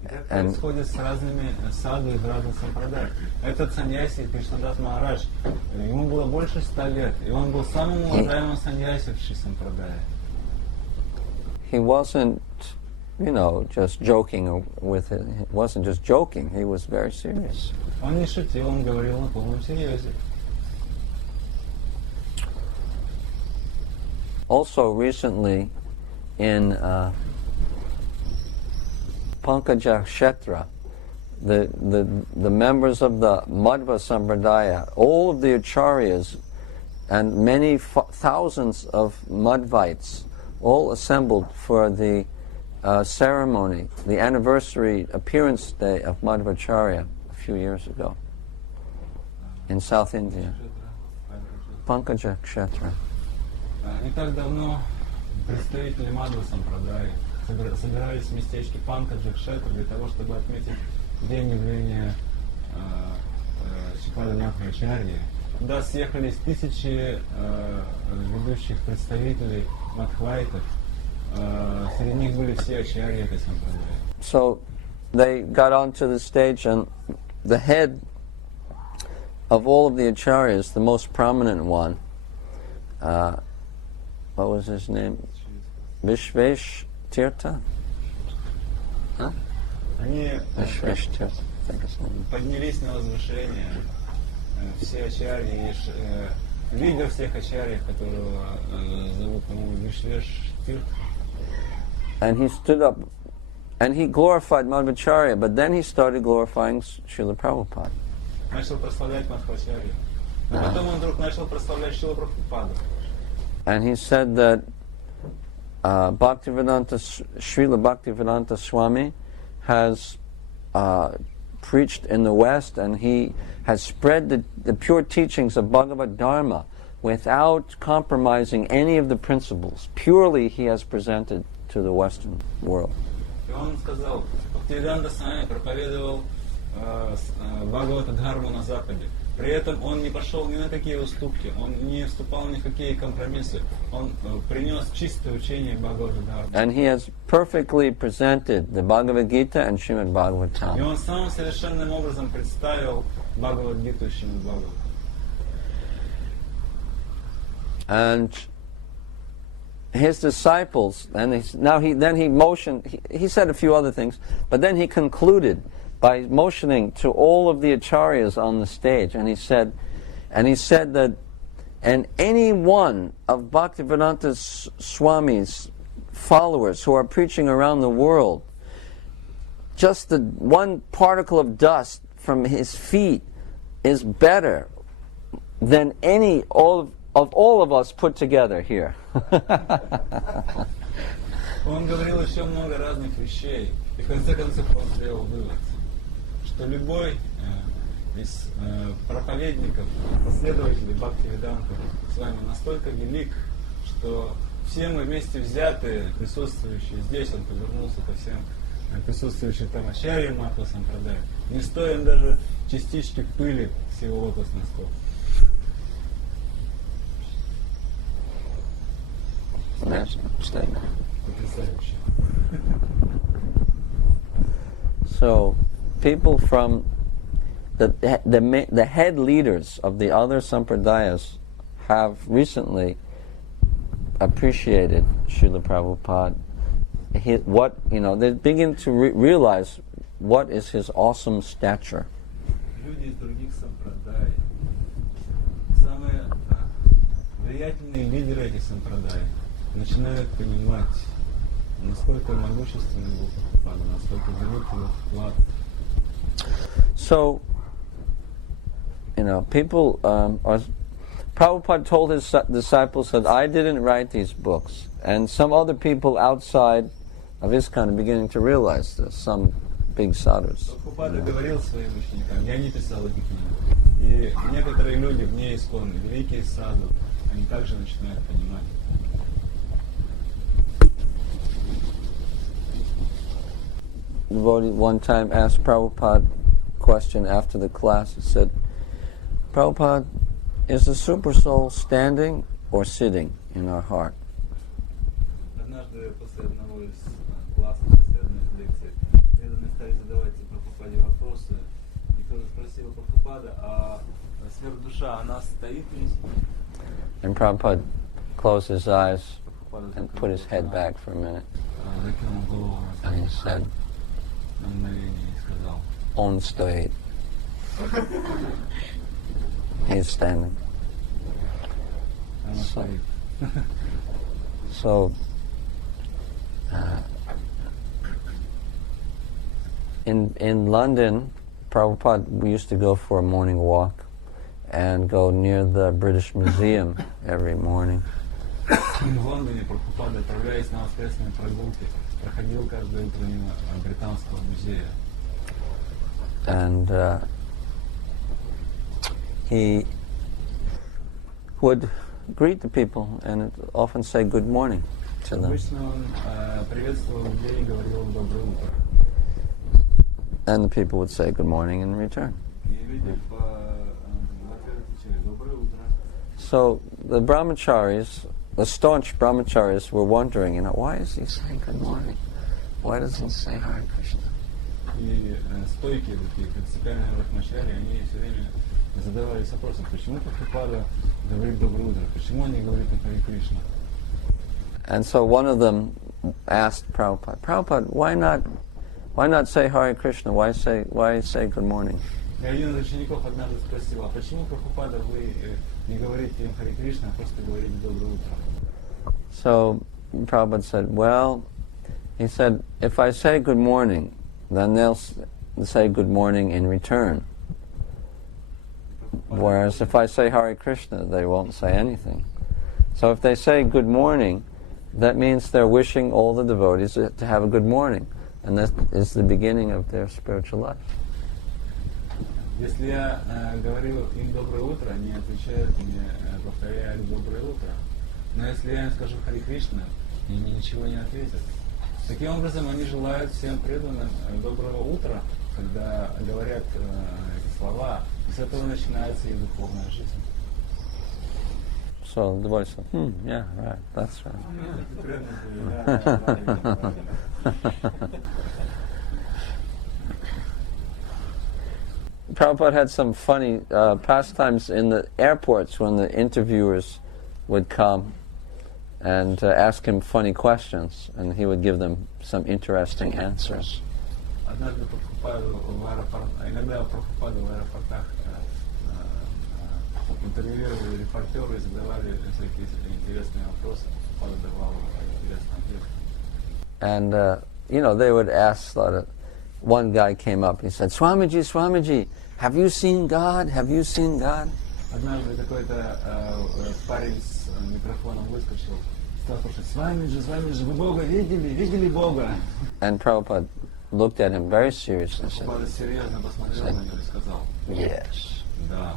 Это происходит с разными саду из разных сампрадай. Этот саньяси, Кришнадас Махарадж, ему было больше 100 лет, и он был самым уважаемым саньяси в Шри Сампрадае. He wasn't, just joking with it. He wasn't just joking. He was very serious. Он не шутил, он говорил на полном серьезе. Also, recently, in Pankaja Kshetra, the members of the Madhva Sampradaya, all of the acharyas, and many thousands of Madhvites, all assembled for the ceremony, the anniversary appearance day of Madhvacharya a few years ago in South India. Pankaja Kshetra. Не так давно представители Мадхва Сампрадаи собирались в местечке Панкаджа Кшетра для того, чтобы отметить день явления Шрипада Ачарьи. Туда съехались тысячи ведущих представителей Мадхвайтов. Среди них были все ачарьи этой сампрадаи. So they got onto the stage, and the head of all of the acharyas, the most prominent one, what was his name? Vishvesh Tirtha? Huh? Они Vishvesh Tirtha, I think his name. поднялись на возвышение, все ачарьи, лидер всех ачарьев, которого зовут, по-моему, Вишвеш Тиртх. And he stood up and he glorified Madhvacharya, but then he started glorifying Srila Prabhupada. Начал прославлять Мадхвачарью. Но потом он вдруг начал прославлять Шрилу Прабхупаду. And he said that Srila Bhaktivedanta Swami has preached in the West, and he has spread the pure teachings of Bhagavad Dharma without compromising any of the principles. Purely he has presented to the Western world. И он сказал, Бхактивиданта Свами проповедовал Бхагавата Дхарму на Западе. При этом он не пошел ни на какие уступки, он не вступал ни в какие компромиссы. Он принес чистое учение Бхагавата Дхармы. And he has perfectly presented the Bhagavad Gita and Srimad И Bhagavatam. он самым совершенным образом представил Бхагавад-гиту и Шримад Бхагаватам. And his disciples, and he said a few other things, but then he concluded by motioning to all of the acharyas on the stage, and he said that, and any one of Bhaktivedanta Swami's followers who are preaching around the world, just the one particle of dust from his feet is better than all of us put together here. Он говорил еще много разных вещей, и в конце концов он сделал вывод, что любой из проповедников, последователей Бхактивиданты с вами настолько велик, что все мы вместе взятые, присутствующие здесь, он повернулся ко всем присутствующим там ачарьям Махва Сампрадай, не стоим даже частички пыли с его лотосных стоп. So, people from the head leaders of the other sampradayas have recently appreciated Srila Prabhupada. They begin to realize what is his awesome stature. Люди из других сампрадай, самые влиятельные лидеры этих сампрадай, начинают понимать, насколько могущественный был Прабхупада, насколько велик его вклад. So, people, Prabhupada told his disciples that I didn't write these books, and some other people outside of ISKCON are beginning to realize this, some big sadhus. Прабхупада говорил своим ученикам, я не писал эти книги. И некоторые люди вне ISKCON, великие саду, они также начинают понимать. Devotee one time asked Prabhupada a question after the class. He said, Prabhupada, is the super soul standing or sitting in our heart? Однажды после одного из классов, после одной из лекций, преданные стали задавать Прабхупаде вопросы. И кто-то спросил Прабхупада, а сверхдуша, она стоит или спит? And Prabhupada closed his eyes and put his head back for a minute. Закинул голову And he said, на мгновение и сказал, on stoит. He's standing. она стоит. So, in London, Prabhupada, we used to go for a morning walk and go near the British Museum every morning. В Лондоне Прабхупада, отправляясь на воскресные прогулки, проходил каждое утро мимо Британского музея. And he would greet the people and often say good morning to them. Обычно он приветствовал людей и говорил доброе утро. And the people would say good morning in return. И люди в ответ отвечали доброе утро. So the brahmacharis, the staunch brahmacharis, were wondering, why is he saying good morning? Why doesn't he say Hare Krishna? И стойкие такие принципиальные брахмачари, они все время задавались вопросом, почему Прабхупада говорит доброе утро, почему он не говорит на Харе Кришна? And so one of them asked Prabhupada, Prabhupada, why not say Hare Krishna? Why say good morning? И один из учеников однажды спросил, а почему, Прабхупада, вы не говорите им Харе Кришна, а просто говорите доброе утро? So Prabhupada said, well, he said, if I say good morning, then they'll say good morning in return. Whereas if I say Hare Krishna, they won't say anything. So if they say good morning, that means they're wishing all the devotees to have a good morning. And that is the beginning of their spiritual life. Если я говорю им доброе утро, они отвечают мне, повторяют доброе утро. Но если я им скажу Харе Кришна, они мне ничего не ответят. Таким образом, они желают всем преданным доброго утра, когда говорят эти слова, и с этого начинается их духовная жизнь. So the voice said, yeah, right, that's right. Prabhupada had some funny pastimes in the airports when the interviewers would come and ask him funny questions, and he would give them some interesting answers. Иногда Прабхупаду в аэропортах интервьюировали репортеры и задавали всякие интересные вопросы. Прабхупада давал интересные ответы. And they would ask. One guy came up. He said, "Swamiji, Swamiji, have you seen God? Have you seen God?" Однажды какой-то парень с микрофоном выскочил, стал слушать: Свамиджи, вы Бога видели? Видели Бога? And Prabhupada looked at him very seriously. Прабхупада серьезно посмотрел на него и сказал: Yes. Да.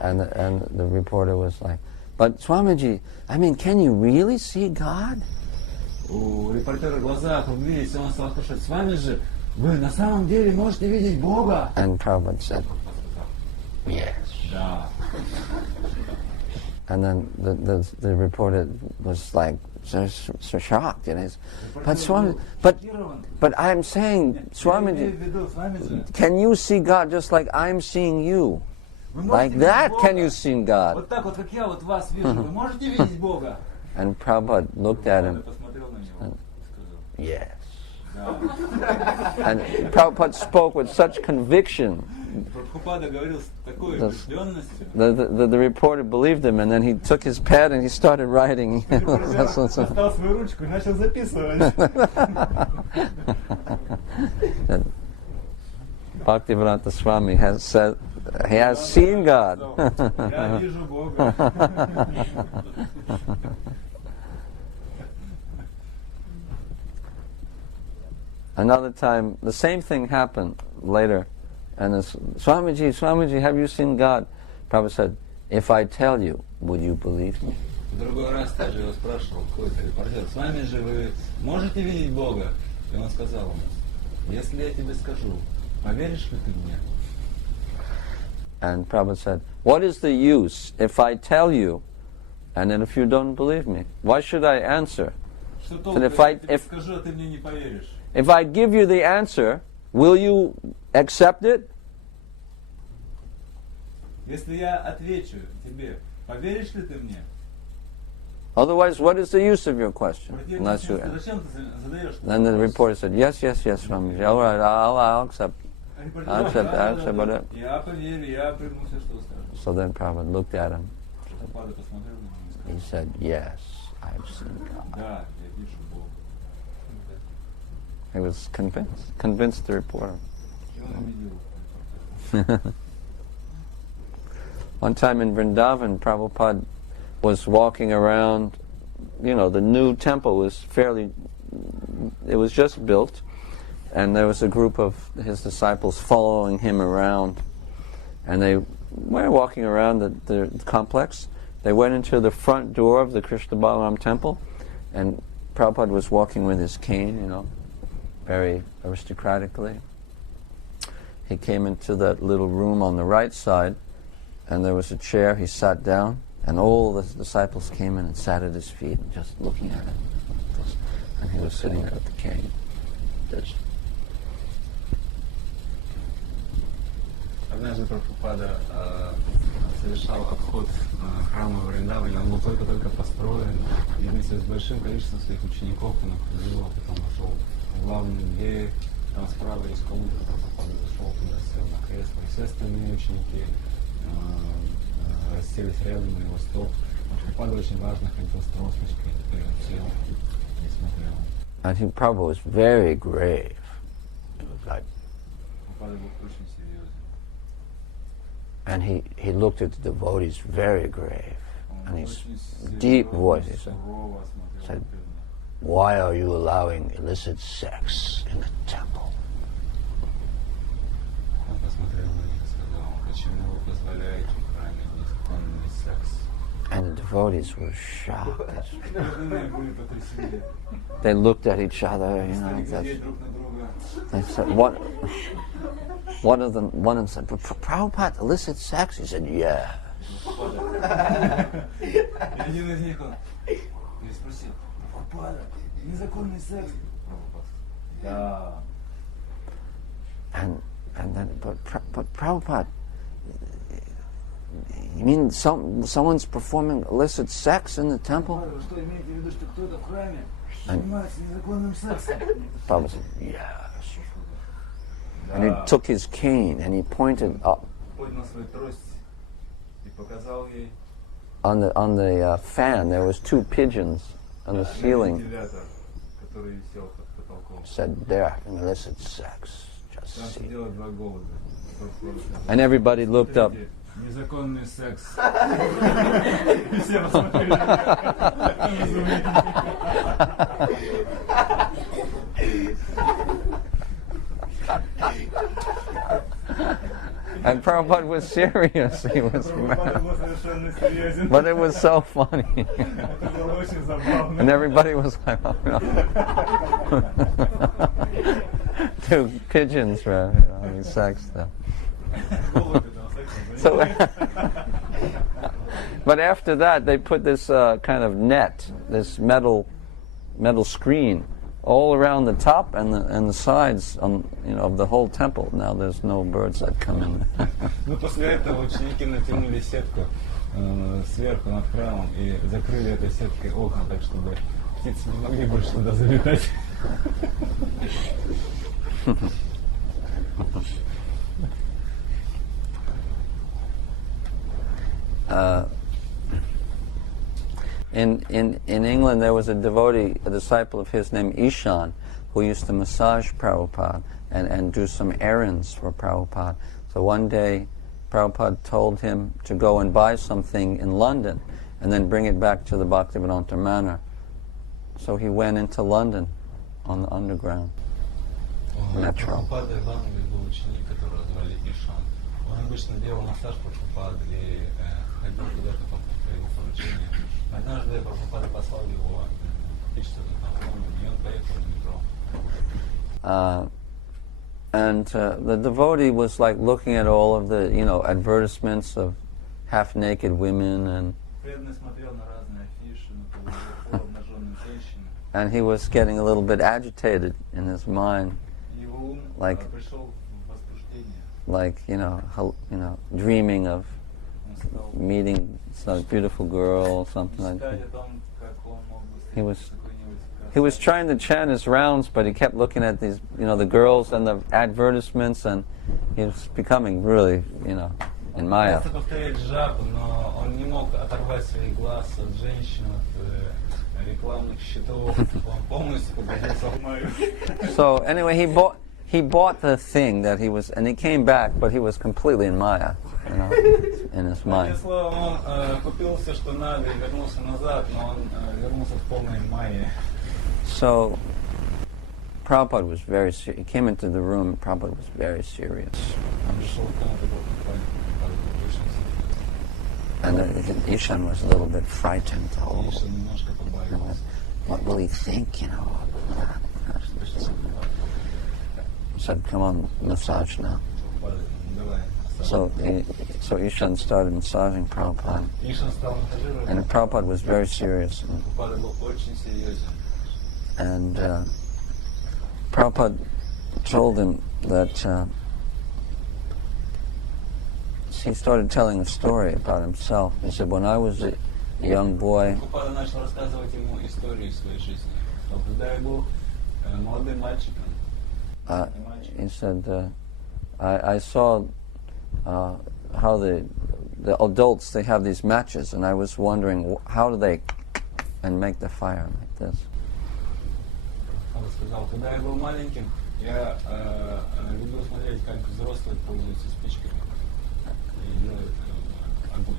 And the reporter was like, "But Swamiji, I mean, can you really see God?" У репортера глаза округлились, и он стал спрашивать: с вами же вы на самом деле можете видеть Бога? And Prabhupada said, yes. Да. And then the reporter was like so shocked, But Swami, but I'm saying, Swamiji, can you see God just like I'm seeing you? Like that, can you see God? Вот так вот, как я вот вас вижу, вы можете видеть Бога? And Prabhupada looked at him. Yes. And Prabhupada spoke with such conviction. The reporter believed him, and then he took his pad and he started writing. Bhaktivedanta Swami has said he has seen God. Another time, the same thing happened later, and Swamiji, have you seen God? Prabhupada said, if I tell you, would you believe me? В другой раз также его спрашивал какой-то репортер: с вами же вы можете видеть Бога? И он сказал ему: если я тебе скажу, поверишь ли ты мне? And Prabhupada said, what is the use if I tell you, and then if you don't believe me? Why should I answer? Что толку, если я тебе скажу, а ты мне не поверишь? If I give you the answer, will you accept it? Если я отвечу тебе, поверишь ли ты мне? Otherwise, what is the use of your question? Unless you answer. Then the reporter said, yes, Swamiji. All right, I'll accept. I'll accept. But so then Prabhupada looked at him. He said, yes, I've seen God. He was convinced the reporter. One time in Vrindavan, Prabhupada was walking around. The new temple was it was just built, and there was a group of his disciples following him around. And they were walking around the complex. They went into the front door of the Krishna Balaram temple, and Prabhupada was walking with his cane, very aristocratically. He came into that little room on the right side, and there was a chair. He sat down, and all the disciples came in and sat at his feet, just looking at him. And he was sitting there with the cane. Однажды Прабхупада совершал обход храма Вриндавана, он был только-только построен, и вместе с большим количеством своих учеников он обходил, а потом вошел в главную дверь, там справа есть комната, Прабхупада зашел туда, сел на кресло, и все остальные ученики расселись рядом на его стол. Прабхупада очень важно ходил с тросточкой, теперь он сел и смотрел. I think Prabhupada was very grave. Like, Прабхупада был очень серьезен. and he looked at the devotees very grave. And his deep voice, he said, "Why are you allowing illicit sex in the temple?" Он посмотрел на них и сказал, почему вы позволяете в храме незаконный секс? And the devotees were shocked. They looked at each other, you know. They said, "What?" One of them said, "Prabhupada, illicit sex?" He said, "Yeah." Один из них он спросил, Прабхупада, незаконный секс? Да. And then, but Prabhupada, you mean someone's performing illicit sex in the temple? And Prabhupada said, "Yes." And he took his cane and he pointed up. On the fan, there was two pigeons on the ceiling. Said, "They're having illicit sex. Just see." And everybody looked up. Незаконный секс. And Prabhupada was serious. He was mad. But it was so funny. And everybody was like, "Oh no." Two pigeons were having sex though. So, but after that, they put this kind of net, this metal screen, all around the top and the sides, of the whole temple. Now there's no birds that come in. Ну после этого ученики натянули сетку сверху над храмом и закрыли этой сеткой окна, так чтобы птицы не могли больше туда залетать. In England, there was a devotee, a disciple of his named Ishan, who used to massage Prabhupada and do some errands for Prabhupada. So one day, Prabhupada told him to go and buy something in London and then bring it back to the Bhaktivedanta Manor. So he went into London on the underground metro. Прабхупады в Англии был ученик, которого звали Ишан. Он обычно делал массаж Прабхупады и ходил куда-то по его поручению. Однажды Прабхупада послал его что-то там в Лондон, и он поехал на метро. And the devotee was like looking at all of the, advertisements of half-naked women, and he was getting a little bit agitated in his mind, like dreaming of meeting some beautiful girl or something like that. He was trying to chant his rounds, but he kept looking at these, the girls and the advertisements, and he was becoming really, in Maya. So anyway, he bought the thing that he was, and he came back, but he was completely in Maya, in his mind. So Prabhupada was very serious. He came into the room, and Prabhupada was very serious. And Ishan was a little bit frightened. What will he think, Said, "Come on, massage now." So Ishan started massaging Prabhupada. And Prabhupada was very serious. And Prabhupada told him that he started telling a story about himself. He said, when I was a young boy, Прабхупада начал рассказывать ему историю своей жизни. Когда я был молодым мальчиком, he said, I saw how the adults, they have these matches, and I was wondering how do they and make the fire like this. Он сказал, когда я был маленьким, я любил смотреть, как взрослые пользуются спичками и делают огонь.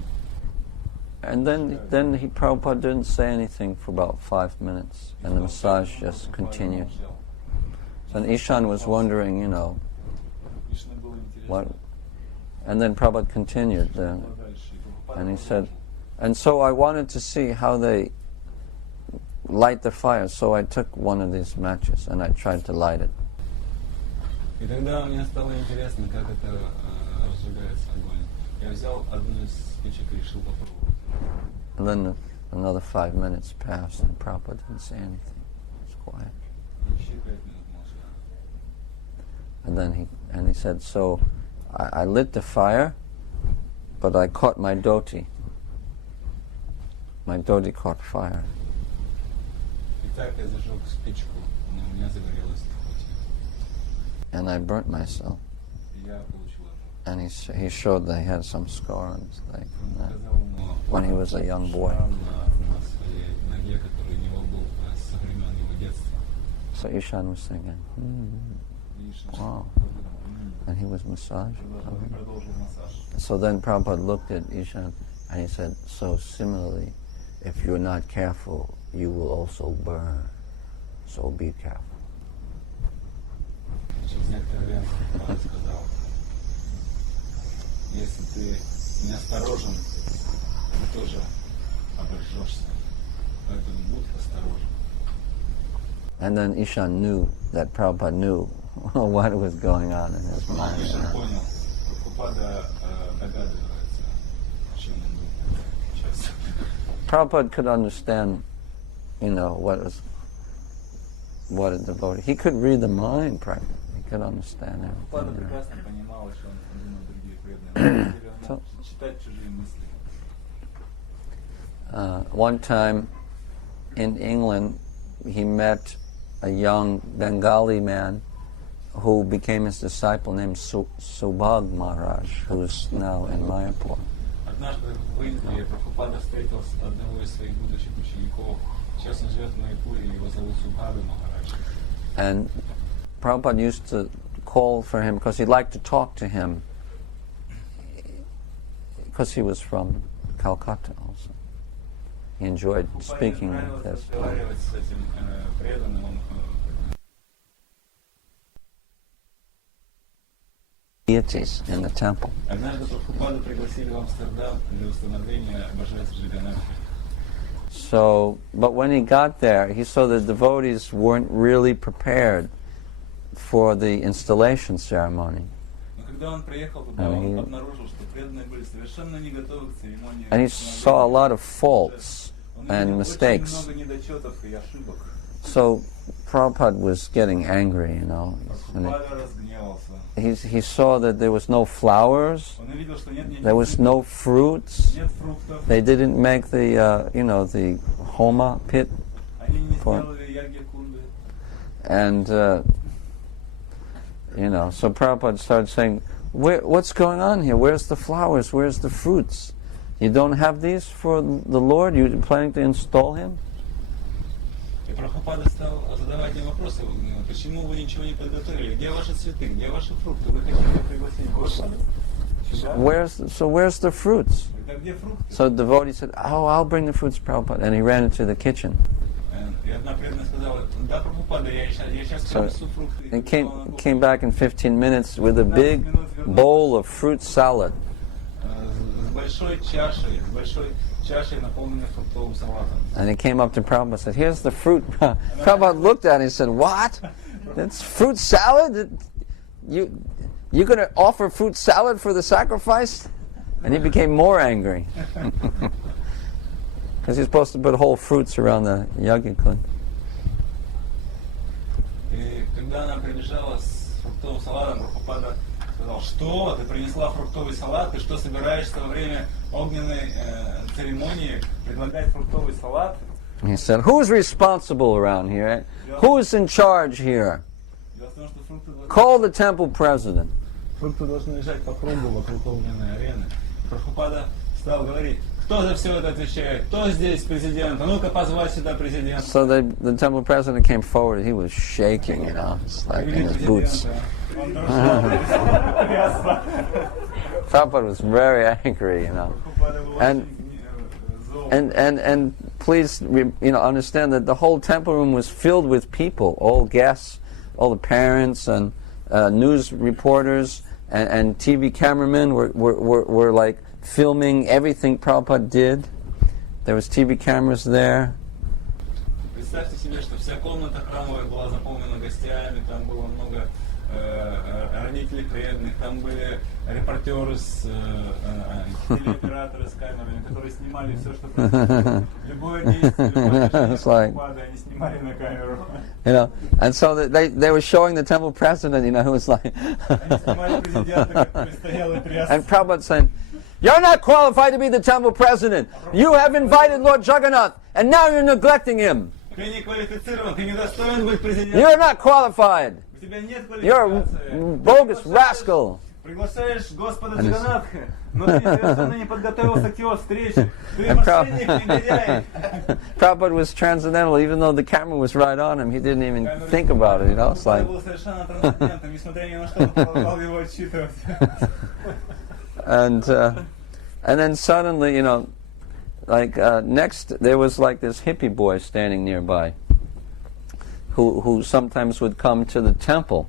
And then Prabhupada didn't say anything for about 5 minutes, and the massage just continued. So Ishan was wondering, you know, what. And then Prabhupada continued, and he said, and so I wanted to see how they light the fire, so I took one of these matches and I tried to light it. И тогда мне стало интересно, как это разжигается огонь. Я взял одну из спичек и решил попробовать. And then another 5 minutes passed, and Prabhupada didn't say anything. It was quiet. And then he said, so I lit the fire, but I caught my dhoti. My dhoti caught fire. And I burnt myself. And he showed that he had some scar on his leg from that when he was a young boy. So Ishan was thinking, wow. And he was massaged. So then Prabhupada looked at Ishan and he said, so similarly, if you're not careful, you will also burn. So be careful. Если ты неосторожен, ты тоже обожжешься. Поэтому будь осторожен. And then Ishan knew that Prabhupada knew what was going on in his mind. Ishan понял, Прабхупада догадывается, о чем он думает часто. Prabhupada could understand, you know, what a devotee. He could read the mind practically. He could understand Прабхупада everything. прекрасно понимал, о чем думают другие преданные. Он читать чужие мысли. One time in England, he met a young Bengali man who became his disciple named Subhag Maharaj, who's now in Mayapur. Однажды в Индии Прабхупада встретил одного из своих будущих учеников. Сейчас он живет в Майяпуре, его зовут Субхага Махарадж. And Prabhupada used to call for him because he liked to talk to him because he was from Calcutta also. He enjoyed speaking with this. Deities in the temple. So, but when he got there, he saw the devotees weren't really prepared for the installation ceremony. And he saw a lot of faults and mistakes. So Prabhupada was getting angry, you know. And he saw that there was no flowers, there was no fruits. They didn't make the, the homa pit. And, so Prabhupada started saying, what's going on here? Where's the flowers? Where's the fruits? You don't have these for the Lord? You're planning to install Him? Прабхупада стал задавать мне вопросы, почему вы ничего не подготовили? Где ваши цветы? Где ваши фрукты? Вы хотите пригласить Господа? Where's the fruits? So the devotee said, oh, I'll bring the fruits, Prabhupada. And he ran into the kitchen. So he came back in 15 minutes with a big bowl of fruit salad. And he came up to Prabhupada and said, here's the fruit. Prabhupada looked at it and he said, what? That's fruit salad? You're going to offer fruit salad for the sacrifice? And he became more angry. Because he's supposed to put whole fruits around the yajna. сказал, что ты принесла фруктовый салат, ты что собираешься во время огненной церемонии предлагать фруктовый салат? He said, who's responsible around here? Who's in charge here? Дело в том, что Call the temple president. фрукты должны лежать по кругу вокруг огненной арены. Прабхупада стал говорить, кто за все это отвечает, кто здесь президент, а ну-ка позвать сюда президента. So the temple president came forward. He was shaking, you know, it's like in his boots. Prabhupada was very angry, you know, and please, you know, understand that the whole temple room was filled with people, all guests, all the parents and news reporters and TV cameramen were like filming everything Prabhupada did. There was TV cameras there. Представьте себе, что вся комната храмовая была заполнена гостями, там было много родителей преданных, там были репортеры, телеоператоры с камерами, которые снимали все, что происходило. Любое действие, Прабхупады, они снимали на камеру. You know, and so they were showing the temple president, you know, who was like, and Prabhupada saying, you're not qualified to be the temple president. You have invited Lord Jagannath, and now you're neglecting him. You're not qualified. You're a bogus rascal. And Prabhupada was transcendental, even though the camera was right on him, he didn't even think about it, you know, it's like... And then suddenly, you know, like next there was like this hippie boy standing nearby, who sometimes would come to the temple,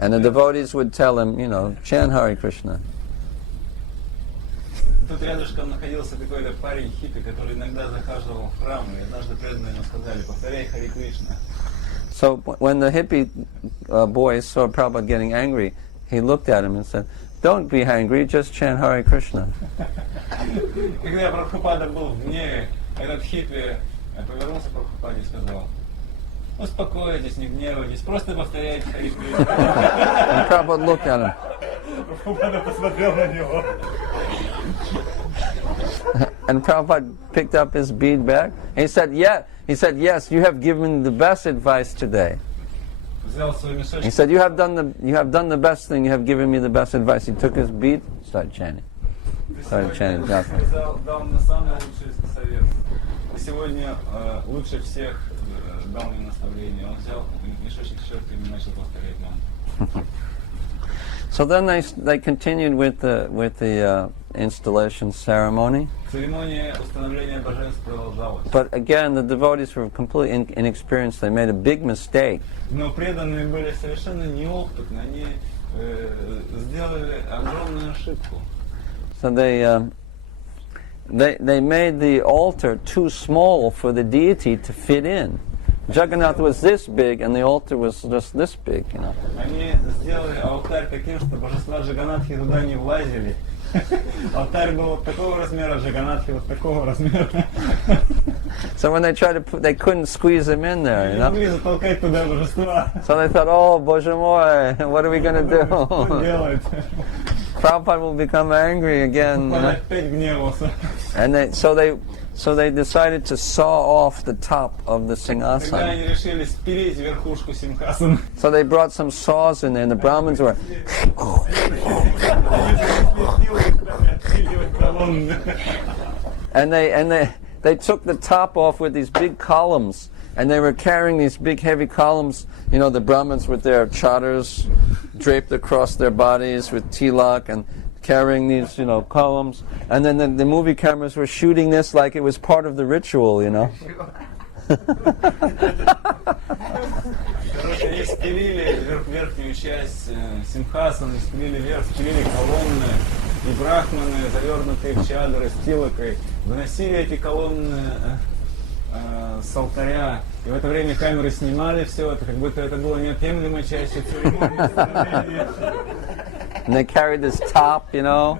and the devotees would tell him, you know, chant Hare Krishna. Тут рядышком находился какой-то парень хиппи, который иногда захаживал в храм, и однажды преданные ему сказали, повторяй Харе Кришна. So when the hippie boy saw Prabhupada getting angry, he looked at him and said, don't be angry, just chant Hare Krishna. Когда Прабхупада был в гневе, этот хиппи повернулся к Прабхупаде и сказал, успокойтесь, не гневайтесь, просто повторяйте Харе Кришна. And Prabhupada looked at him. Прабхупада посмотрел на него. And Prabhupada picked up his bead bag. And he said, yes, you have given the best advice today. He said, you have done the best thing, you have given me the best advice. He took his bead, started chanting. Дал мне самый лучший совет. Сегодня лучше всех дал мне наставление. Он взял мешочек с щетками и начал повторять манту. So then they continued with the installation ceremony. But again, the devotees were completely inexperienced. They made a big mistake. Но преданные были совершенно неопытны. Они сделали огромную ошибку. So they made the altar too small for the deity to fit in. Jagannath was this big, and the altar was just this big, you know. Они сделали алтарь таким, что божества Джаганнатхи туда не влазили. Алтарь был вот такого размера, Джаганнатхи вот такого размера. So when they tried to they couldn't squeeze him in there, you know. Не могли затолкать туда божества. So they thought, oh, Bоже мой, what are we going to do? Что делать? Prabhupada will become angry again. You know? Опять гневался. And so they decided to saw off the top of the singhasan. So they brought some saws in there, and the Brahmins were... and they took the top off with these big columns, and they were carrying these big heavy columns, you know, the Brahmins with their chadars draped across their bodies with tilak, and carrying these, you know, columns, and then the movie cameras were shooting this like it was part of the ritual, you know. Короче, они спилили верхнюю часть симхасана, спилили вверх, спилили колонны, и брахманы, завернутые в чадры с тилакой, выносили эти колонны с алтаря, и в это время камеры снимали все это, как будто это было неотъемлемой частью церемонии. And they carried this top, you know,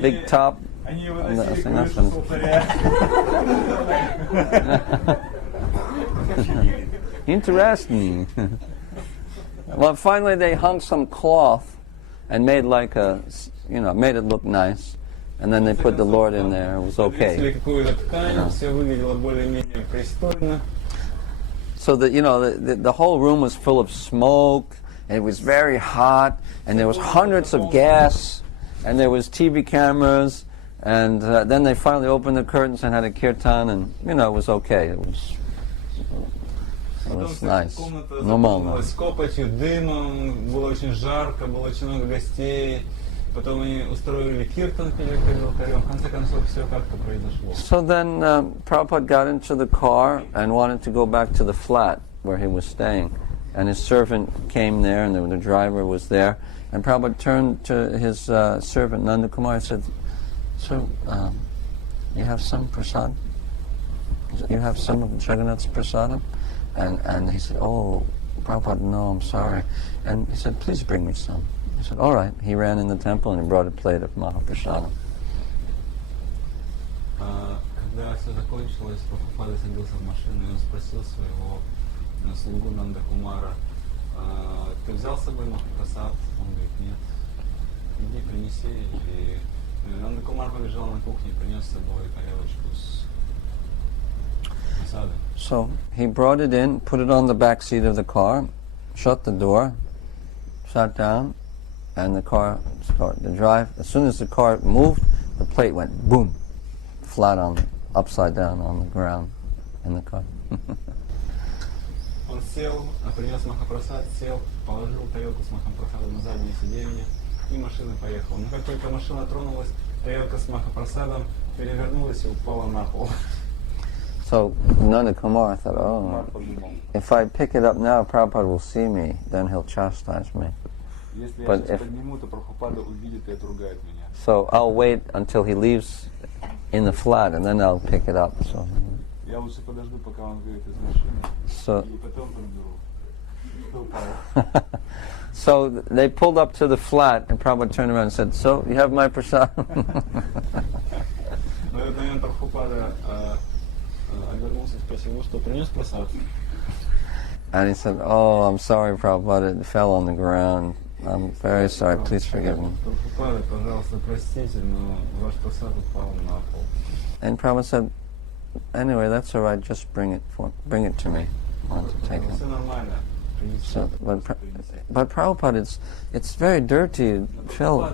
big top. Interesting. Well, finally they hung some cloth and made like a, made it look nice. And then they put the Lord in there. It was okay. So the whole room was full of smoke, and it was very hot, and there was hundreds of gas, and there was TV cameras, and then they finally opened the curtains and had a kirtan, and it was okay. It was nice. Нормально. С копотью, дымом, было очень жарко, было очень много гостей. Потом они устроили киртан перед алтарем. В конце концов, все как-то произошло. So then Prabhupada got into the car and wanted to go back to the flat where he was staying. And his servant came there, and the driver was there. And Prabhupada turned to his servant, Nanda Kumar, and said, "So, you have some prasad? You have some of Jagannath's prasadam?" And he said, "Oh, Prabhupada, no, I'm sorry." And he said, "Please bring me some." He said, "All right." He ran in the temple and he brought a plate of Mahaprasadam. Когда все закончилось, Прабхупада садился в машину, и он спросил своего слугу Нанда Кумара: "Ты взял с собой Махапрасад?" Он говорит: "Нет." "Иди, принеси." И Нанда Кумар побежал на кухню и принес с собой тарелочку с прасадом. So he brought it in, put it on the back seat of the car, shut the door, sat down, and the car started to drive. As soon as the car moved, the plate went boom, flat upside down on the ground in the car. Он сел, принес Махапрасад, сел, положил тарелку с Махапрасадом на заднее сиденье, и машина поехала. Но как только машина тронулась, тарелка с Махапрасадом перевернулась и упала на пол. So Nanda Kumar thought, "Oh, if I pick it up now, Prabhupada will see me, then he'll chastise me. But so I'll wait until he leaves in the flat, and then I'll pick it up." So they pulled up to the flat, and Prabhupada turned around and said, "So, you have my prasad?" And he said, "Oh, I'm sorry, Prabhupada, it fell on the ground. I'm very sorry, please forgive me." And Prabhupada said, "Anyway, that's all right, just bring it to me. I want to take it." So, but Prabhupada, it's very dirty, it fell.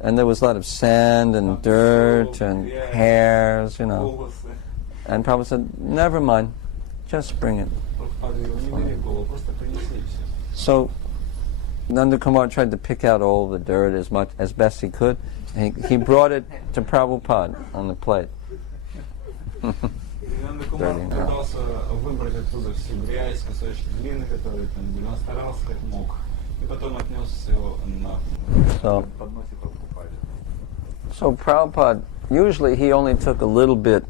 And there was a lot of sand and dirt and hairs, And Prabhupada said, "Never mind, just bring it." So Nanda Kumar tried to pick out all the dirt as best he could. He brought it to Prabhupada on the plate. Нанда Кумар пытался выбрать оттуда всю грязь, кусочки глины, которые там были. Он старался как мог. И потом отнес все на подносе Прабхупаде. So Prabhupada, usually he only took a little bit,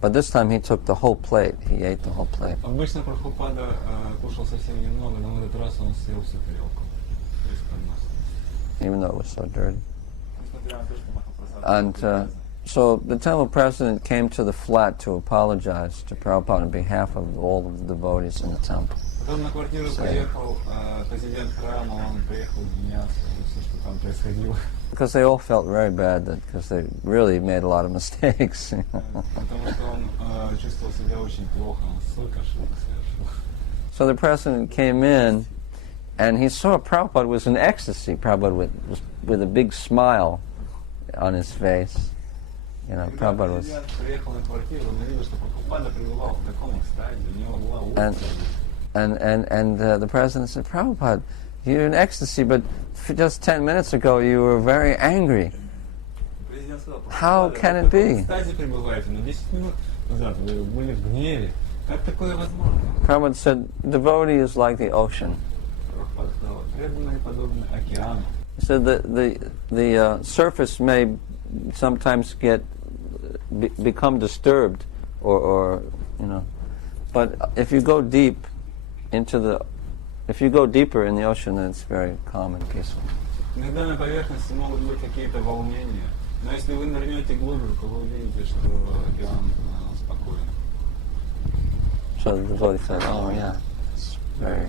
but this time he took the whole plate. He ate the whole plate. Обычно Прабхупада кушал совсем немного, но в этот раз он съел всю тарелку. Even though it was so dirty. And so the temple president came to the flat to apologize to Prabhupada on behalf of all of the devotees in the temple. Потом на квартиру приехал президент храма, он приехал извиняться за все, что там происходило. Because they all felt very bad, because they really made a lot of mistakes. Потому что он чувствовал себя очень плохо, он столько ошибок совершил. So the president came in, and he saw Prabhupada was in ecstasy. Prabhupada with a big smile on his face. Prabhupada was. And the president said, "Prabhupada, you're in ecstasy, but just 10 minutes ago you were very angry. How can it be?" Prabhupada said, "Devotee is like the ocean." He said the surface may sometimes become disturbed, or but if you go deeper in the ocean, then it's very calm and peaceful. Иногда на поверхности могут быть какие-то волнения, но если вы нырнете глубже, то вы увидите, что океан спокоен. So the devotee said, "Oh yeah, it's very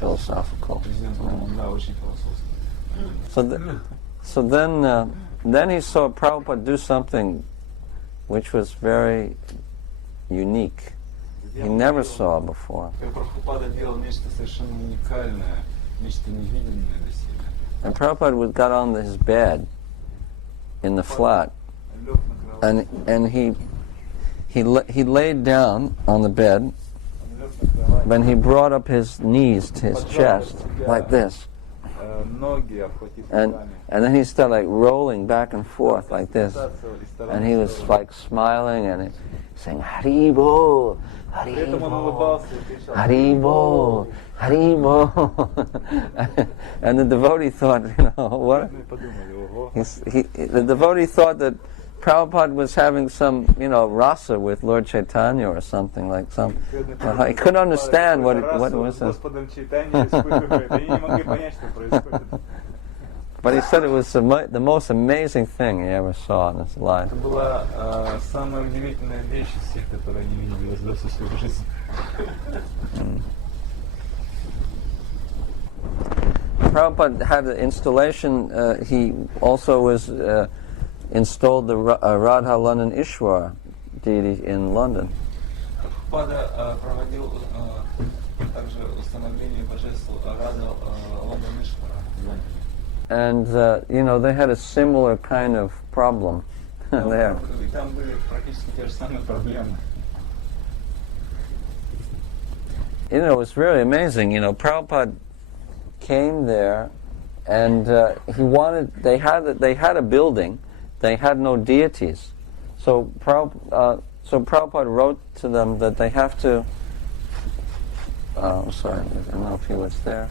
philosophical. Президент, по-моему, да, очень философский. So then he saw Prabhupada do something which was very unique. He never saw before. Прабхупада делал нечто совершенно уникальное, нечто невидимое для себя. And Prabhupada got on his bed in the flat, and he laid down on the bed. When he brought up his knees to his chest like this, and then he started like rolling back and forth like this, and he was like smiling and saying Haribo, Haribo, Haribo, Haribo. And the devotee thought, what? The devotee thought that Prabhupada was having some, rasa with Lord Chaitanya or something like some. He couldn't understand what was this. But he said it was the most amazing thing he ever saw in his life. Это была самая удивительная вещь из всех, которые они видели за всю свою жизнь. Prabhupada had an installation. He also was installed the Radha London Ishwar deity in London. Прабхупада проводил также установление божеств Радha London Ishwara в Лондоне. And they had a similar kind of problem there. И там были практически те же самые проблемы. It was really amazing. Prabhupada came there, and they had a building. They had no deities, so Prabhupada wrote to them that they have to. Sorry, I don't know if he was there.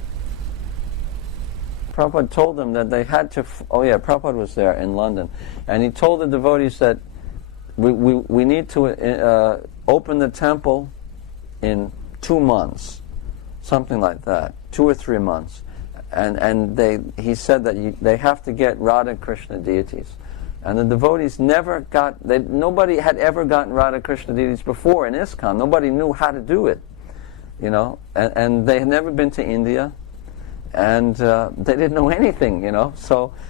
Prabhupada told them that they had to. Prabhupada was there in London, and he told the devotees that we need to open the temple in 2 months, something like that, 2 or 3 months, and he said that they have to get Radha Krishna deities. And the devotees nobody had ever gotten Radha Krishna deities before in ISKCON. Nobody knew how to do it, and they had never been to India, and they didn't know anything,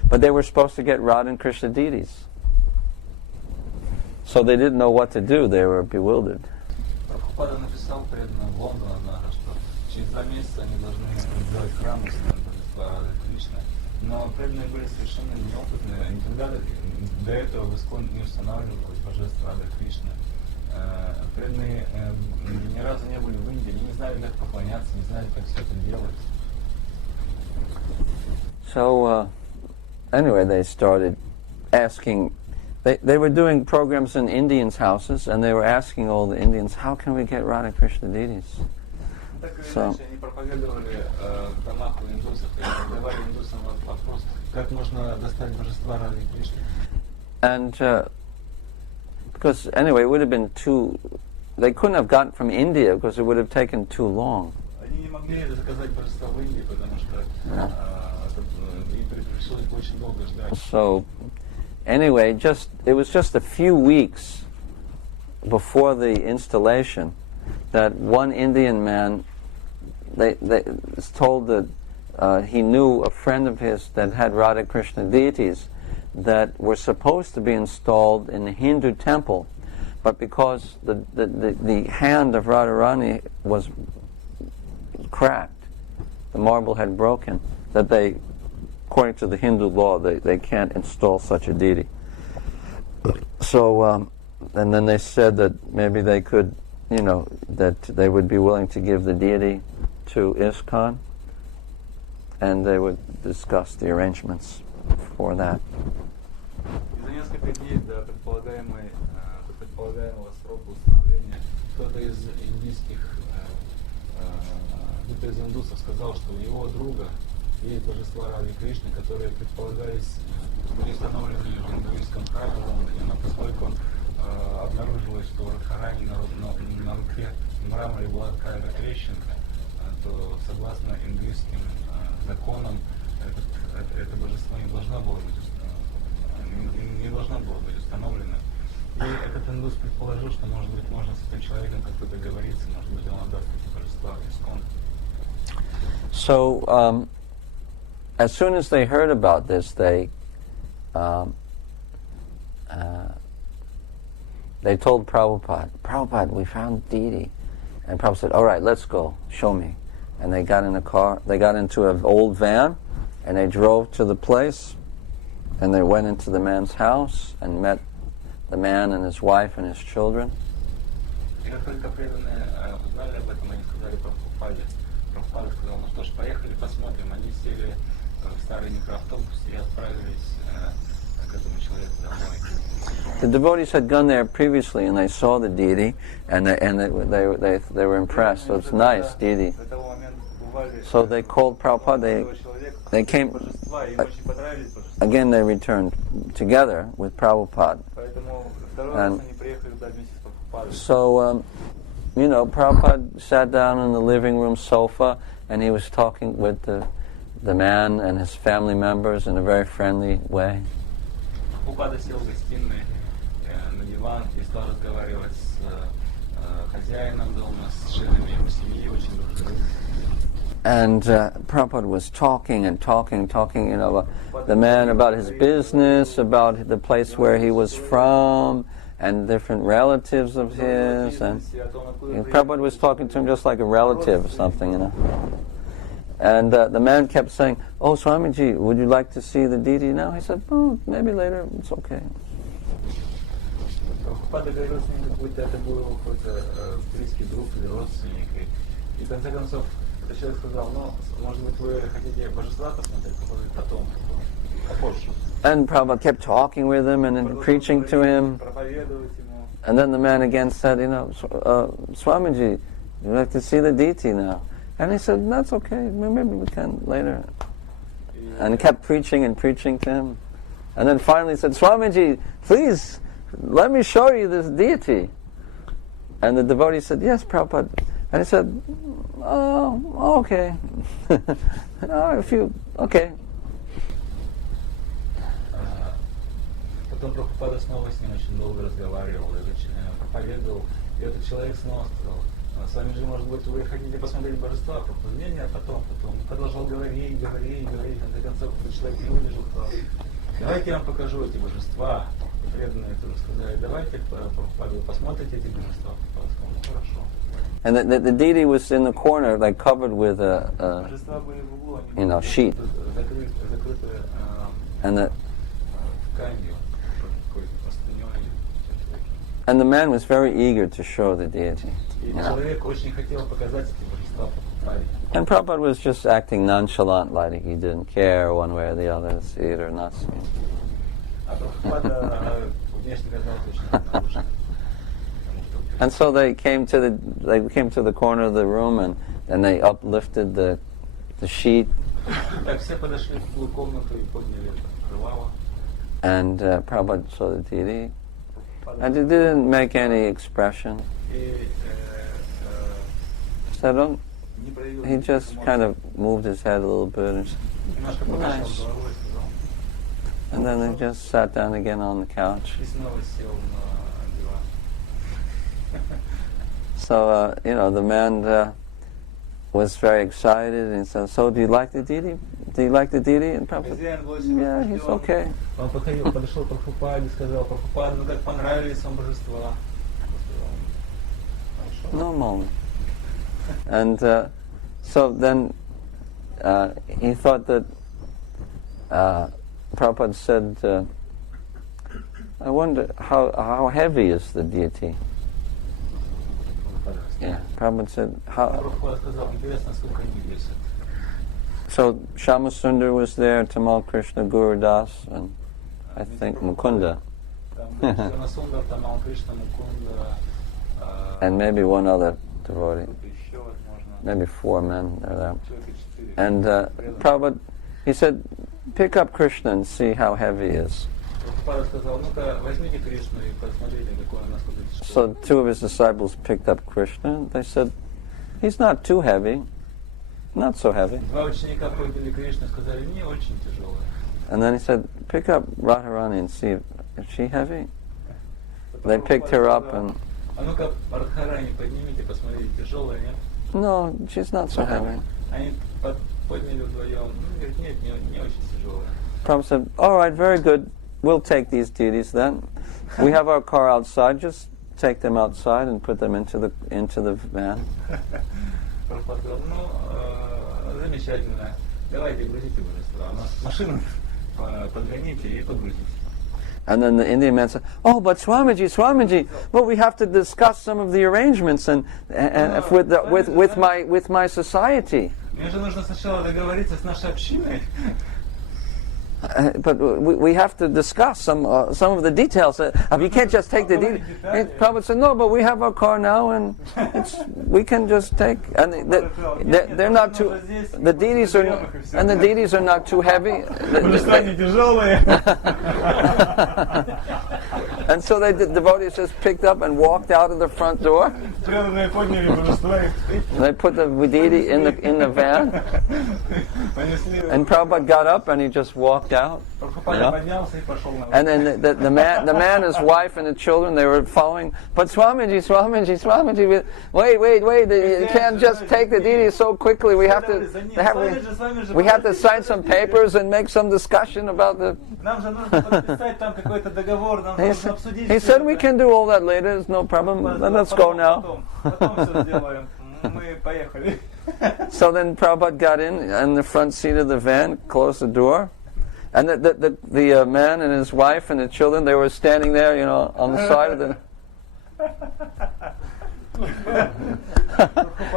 but they were supposed to get Radha and Krishna deities. So they didn't know what to do, they were bewildered. Прабхупада написал преданным в Лондон однажды, что через 2 месяца они должны сделать храм божества Рады Кришны. Но преданные были совершенно неопытные, они никогда до этого в ИСККОН не устанавливалось божество Рады Кришны. Преданные ни разу не были в Индии, они не знали, как поклоняться, не знали, как все это делать. So anyway, they started asking. They were doing programs in Indians' houses, and they were asking all the Indians, how can we get Radha Krishna deities? So, and because anyway, it would have been they couldn't have gotten from India because it would have taken too long. So anyway, it was just a few weeks before the installation that one Indian man, they was told that he knew a friend of his that had Radha Krishna deities that were supposed to be installed in the Hindu temple, but because the hand of Radharani was cracked, the marble had broken, that they, according to the Hindu law, they can't install such a deity. So, and then they said that maybe they could, that they would be willing to give the deity to ISKCON, and they would discuss the arrangements for that. За несколько дней до предполагаемого срока установления кто-то из индусов сказал, что у его друга есть божества Рады Кришны, которые предполагались были установлены в индуистском храме в Лондоне, но поскольку обнаружилось, что в Радхарани на руке мраморе была такая трещинка, то согласно индуистским законам это божество не должно было быть установлено. И этот индус предположил, что может быть можно с этим человеком как-то договориться, может быть он отдаст эти божества в ИСККОН. So as soon as they heard about this, they told Prabhupada, we found deity. And Prabhupada said, all right, let's go, show me. And they got in a car, they got into an old van, and they drove to the place, and they went into the man's house and met the man and his wife and his children. И как только преданные узнали об этом, они сказали Прабхупаде. Прабхупада сказал, ну что ж, поехали посмотрим. Они сели в старый микроавтобус и отправились к этому человеку домой. The devotees had gone there previously, and they saw the deity, and they were impressed. So it's nice deity. So they called Prabhupada. They came again. They returned together with Prabhupada. And so, Prabhupada sat down in the living room sofa, and he was talking with the man and his family members in a very friendly way. Прабхупада сел в гостиной на диван и стал разговаривать с хозяином дома, с членами его семьи, очень дружелюбно. And Prabhupada was talking, the man about his business, about the place where he was from, and different relatives of his. And Prabhupada was talking to him just like a relative or something, And the man kept saying, oh, Swamiji, would you like to see the deity now? He said, oh, maybe later, it's okay. Прабхупада говорил с ним, как будто это был его какой-то близкий друг или родственник. И в конце концов, этот человек сказал, ну, может быть, вы хотите божества посмотреть, потом, попозже. And Prabhupada kept talking with him and then preaching to him. And then the man again said, Swamiji, you'd like to see the deity now? And he said, that's okay, maybe we can later. And he kept preaching and preaching to him. And then finally he said, Swamiji, please, let me show you this deity. And the devotee said, yes, Prabhupada. And he said, oh, okay. Okay. Потом Прабхупада снова с ним очень долго разговаривал, проповедовал. И этот человек снова сказал, с вами же, может быть, вы хотите посмотреть божества? Нет, потом. Продолжал говорить. В конце концов, этот человек не выдержал, сказал, давайте я вам покажу эти божества. И преданные тоже сказали, давайте, Прабхупада, вы посмотрите эти божества. Прабхупада сказал, ну хорошо. And the deity was in the corner, like covered with a sheet. And the man was very eager to show the deity. And Prabhupada was just acting nonchalant, like he didn't care one way or the other to see it or not see it. And so they came to the corner of the room and they uplifted the sheet. And Prabhupada saw the deity. And he didn't make any expression. He just kind of moved his head a little bit and said, nice. And then they just sat down again on the couch. So, the man was very excited and said, so do you like the deity? Do you like the deity? And Prabhupada said, yeah, he's okay. Он подошел к Прабхупаде и сказал, Прабхупада, ну как понравились вам божества? No moment. And so then he thought that Prabhupada said, I wonder how heavy is the deity? Yeah, Prabhupada said, how? So Shamasundar was there, Tamal Krishna, Guru Das, and I think Mukunda. And maybe one other devotee. Maybe 4 men are there. And Prabhupada, he said, pick up Krishna and see how heavy he is. So 2 of his disciples picked up Krishna. They said, he's not too heavy, not so heavy. And then he said, pick up Radharani and see if she's heavy. They picked her up and... No, she's not so heavy. Они подняли вдвоем. Он говорит, нет, не очень тяжелая. Prabhupada said, all right, very good. We'll take these deities then. We have our car outside. Just take them outside and put them into the van. Прабхупада сказал, ну, замечательно. Давайте грузите божества. Машину подгоните и погрузите. And then the Indian man said, "Oh, but Swamiji, but we have to discuss some of the arrangements and with my society." Мне же нужно сначала договориться с нашей общиной. But we have to discuss some of the details. You can't just take the details. Prabhupada said, "No, but we have our car now, and we can just take." And they're not too. The deities are not too heavy. And so the devotees just picked up and walked out of the front door. They put the deity in the van, and Prabhupada got up and he just walked out. You know? And then the man, his wife, and the children, they were following. But Swamiji, wait! You can't just take the deity so quickly. We have to sign some papers and make some discussion about the. He said we can do all that later. There's no problem. Let's go now. So then Prabhupada got in the front seat of the van, closed the door. And the man and his wife and the children, they were standing there, you know, on the side of the.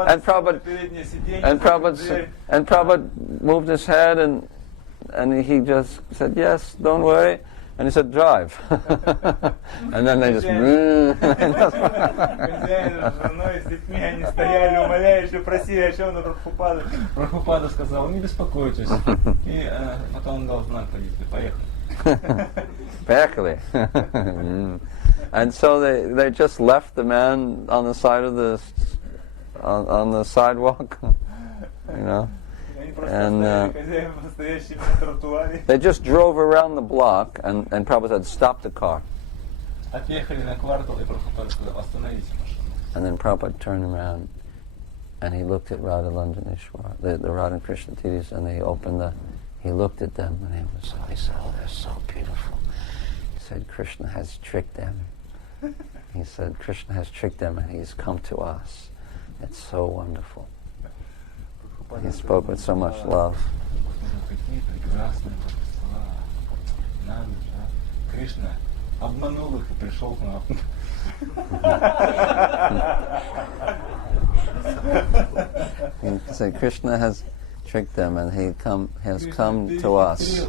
and Prabhupada moved his head and he just said, "Yes, don't worry." And he said, "Drive." And then they just. Прабхупада сказал, не беспокойтесь. И потом он дал знак водителю, поехали. And so they just left the man on the side of on the sidewalk, you know. And they just drove around the block, and Prabhupada said, "Stop the car." And then Prabhupada turned around, and he looked at Radha Lanjaneshwar, the Radha and Krishna deities, and he looked at them, and he said, "Oh, they're so beautiful." He said, "Krishna has tricked them." He said, "Krishna has tricked them, and he's come to us. It's so wonderful." He spoke with so much love. He said, "Krishna has tricked them, and has come to us."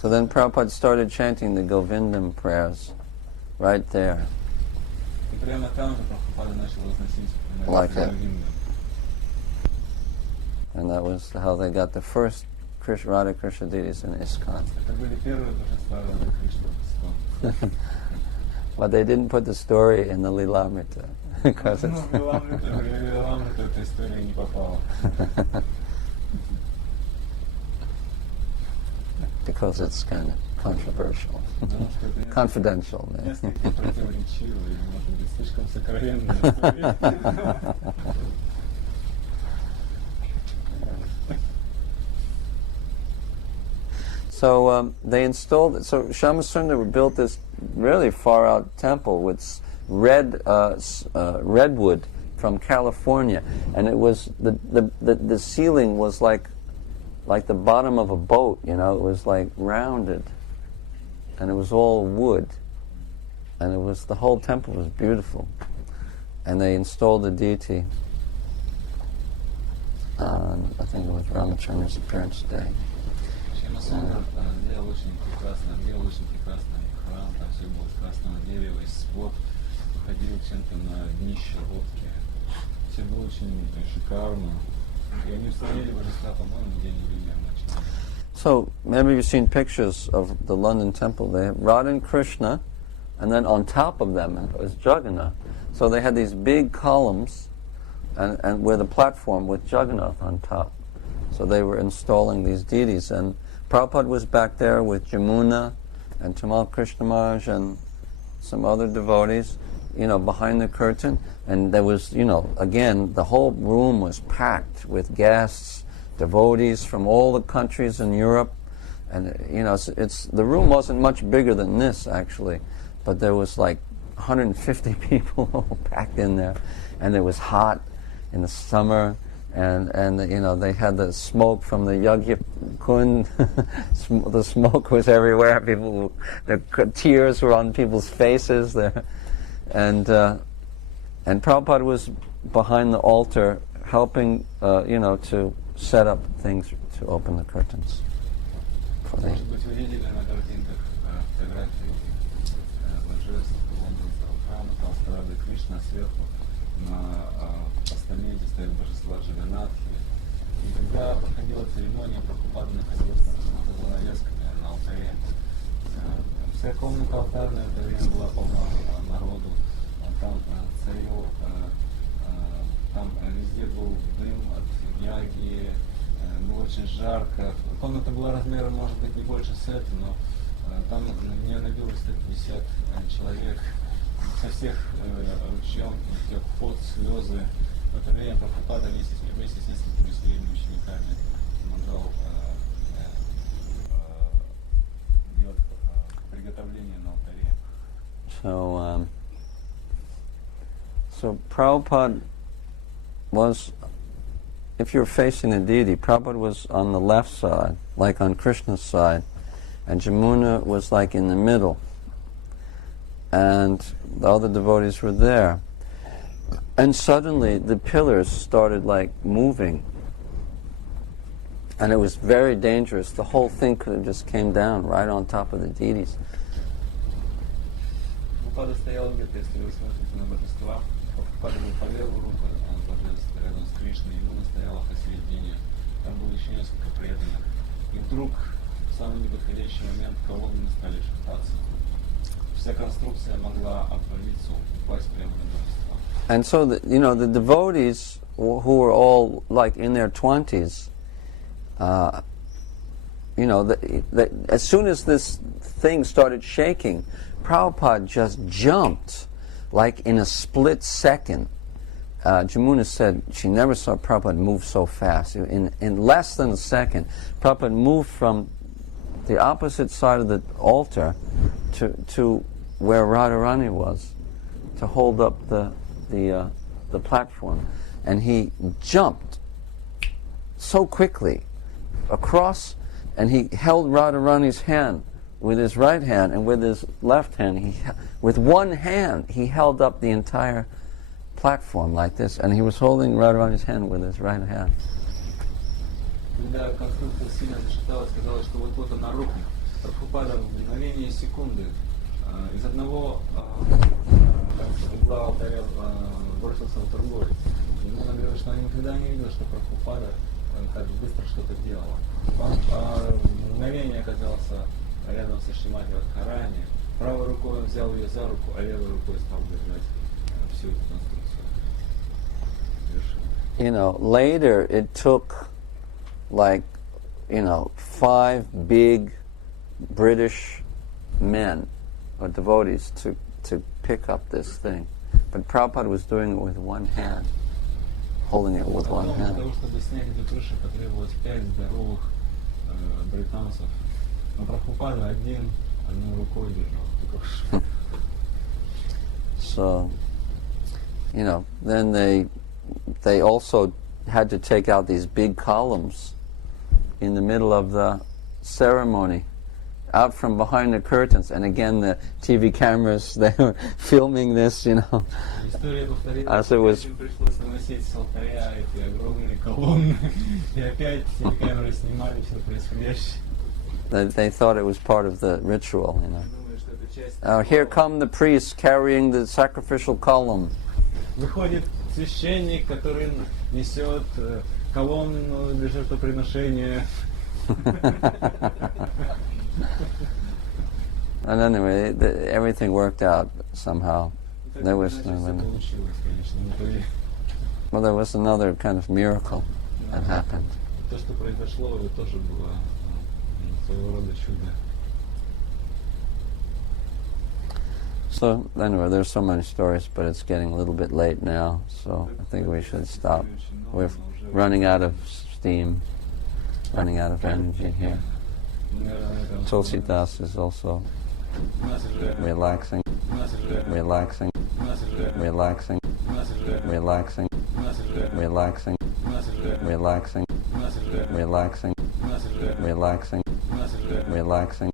So then Prabhupada started chanting the Govindam prayers right there. Like that. And that was how they got the first Radha Krishna deities in ISKCON. But they didn't put the story in the Lilamrita because because it's kind of controversial, confidential. So they installed. So Shyamasundar built this really far out temple with redwood from California, and it was the ceiling was like the bottom of a boat. You know, it was like rounded, and it was all wood, and the whole temple was beautiful, and they installed the deity. I think it was Ramachandra's appearance day. Делал очень прекрасный храм, там все было из красного дерева, и свод выходил чем-то на днище лодки. Все было очень шикарно. И они установили божества, по-моему, день примерно. So maybe you've seen pictures of the London temple. They have Radha and Krishna, and then on top of them is Jagannath. So they had these big columns, and with a platform with Jagannath on top. So they were installing these deities, and Prabhupada was back there with Jamuna and Tamal Krishna Maharaj and some other devotees, behind the curtain, and there was, again, the whole room was packed with guests, devotees from all the countries in Europe, and it's the room wasn't much bigger than this actually, but there was like 150 people packed in there, and it was hot in the summer, and they had the smoke from the Yagya Kund. The smoke was everywhere. The tears were on people's faces there, and Prabhupada was behind the altar helping to set up things to open the curtains for the. Может быть, вы видели на картинках фотографии божеств лондонского храма, там стояли Кришна сверху, на постаменте стоит божество Джаганатхи. И когда проходила церемония, Прабхупада находился на занавеске на алтаре. Вся комната алтарная в это время была полна народу. Там царил, там везде был дым от яги, было очень жарко. Комната была размером, может быть, не больше сета, но там на нее набилось 150 человек со всех ручьев, пот, слезы. В это время Прабхупада вместе с несколькими своими учениками помогал делать приготовление на алтаре. So Prabhupada was, if you're facing a deity, Prabhupada was on the left side, like on Krishna's side, and Jamuna was like in the middle, and the other devotees were there. And suddenly the pillars started like moving, and it was very dangerous. The whole thing could have just came down right on top of the deities. Прабхупада стоял где-то, если вы смотрите на божества, Прабхупада был по левую руку от божества, рядом с Кришной, Юна стояла посередине. Там было еще несколько преданных. И вдруг, в самый неподходящий момент, колонны стали шататься. Вся конструкция могла обвалиться, упасть прямо на божества. And so, the devotees who were all like in their 20s, as soon as this thing started shaking, Prabhupada just jumped, like in a split second. Jamuna said she never saw Prabhupada move so fast. In less than a second, Prabhupada moved from the opposite side of the altar to where Radharani was, to hold up the platform. And he jumped so quickly across, and he held Radharani's hand with his right hand, and with his left hand, with one hand, he held up the entire platform like this, and he was holding Radharani's hand with his right hand. Когда конструкция сильно зашаталась, казалось, что вот-вот она рухнет. Прабхупада в мгновение секунды из одного угла алтаря бросился в другой. Ему говорилось, что он никогда не видел, что Прабхупада так быстро что-то делала. Он в мгновение оказался рядом со Шримати Радхарани. Правой рукой он взял ее за руку, а левой рукой стал держать всю эту конструкцию. Later it took 5 big British men or devotees to pick up this thing. But Prabhupada was doing it with one hand, holding it with one hand. Для того, чтобы снять эту крышу, потребовалось 5 здоровых британцев. Но Прабхупада одной рукой держал. So, then they also had to take out these big columns in the middle of the ceremony, out from behind the curtains. And again, the TV cameras, they were filming this, as it was. They thought it was part of the ritual, Here come the priests carrying the sacrificial column. Выходит священник, который несет колонну для жертвоприношения. And anyway, everything worked out somehow. There was another kind of miracle that happened. То, что произошло, это тоже было своего рода чудо. So anyway, there's so many stories, but it's getting a little bit late now, so I think we should stop. We're running out of steam, running out of energy here. Tulsidas is also relaxing, relaxing, relaxing, relaxing, relaxing, relaxing, relaxing, relaxing, relaxing,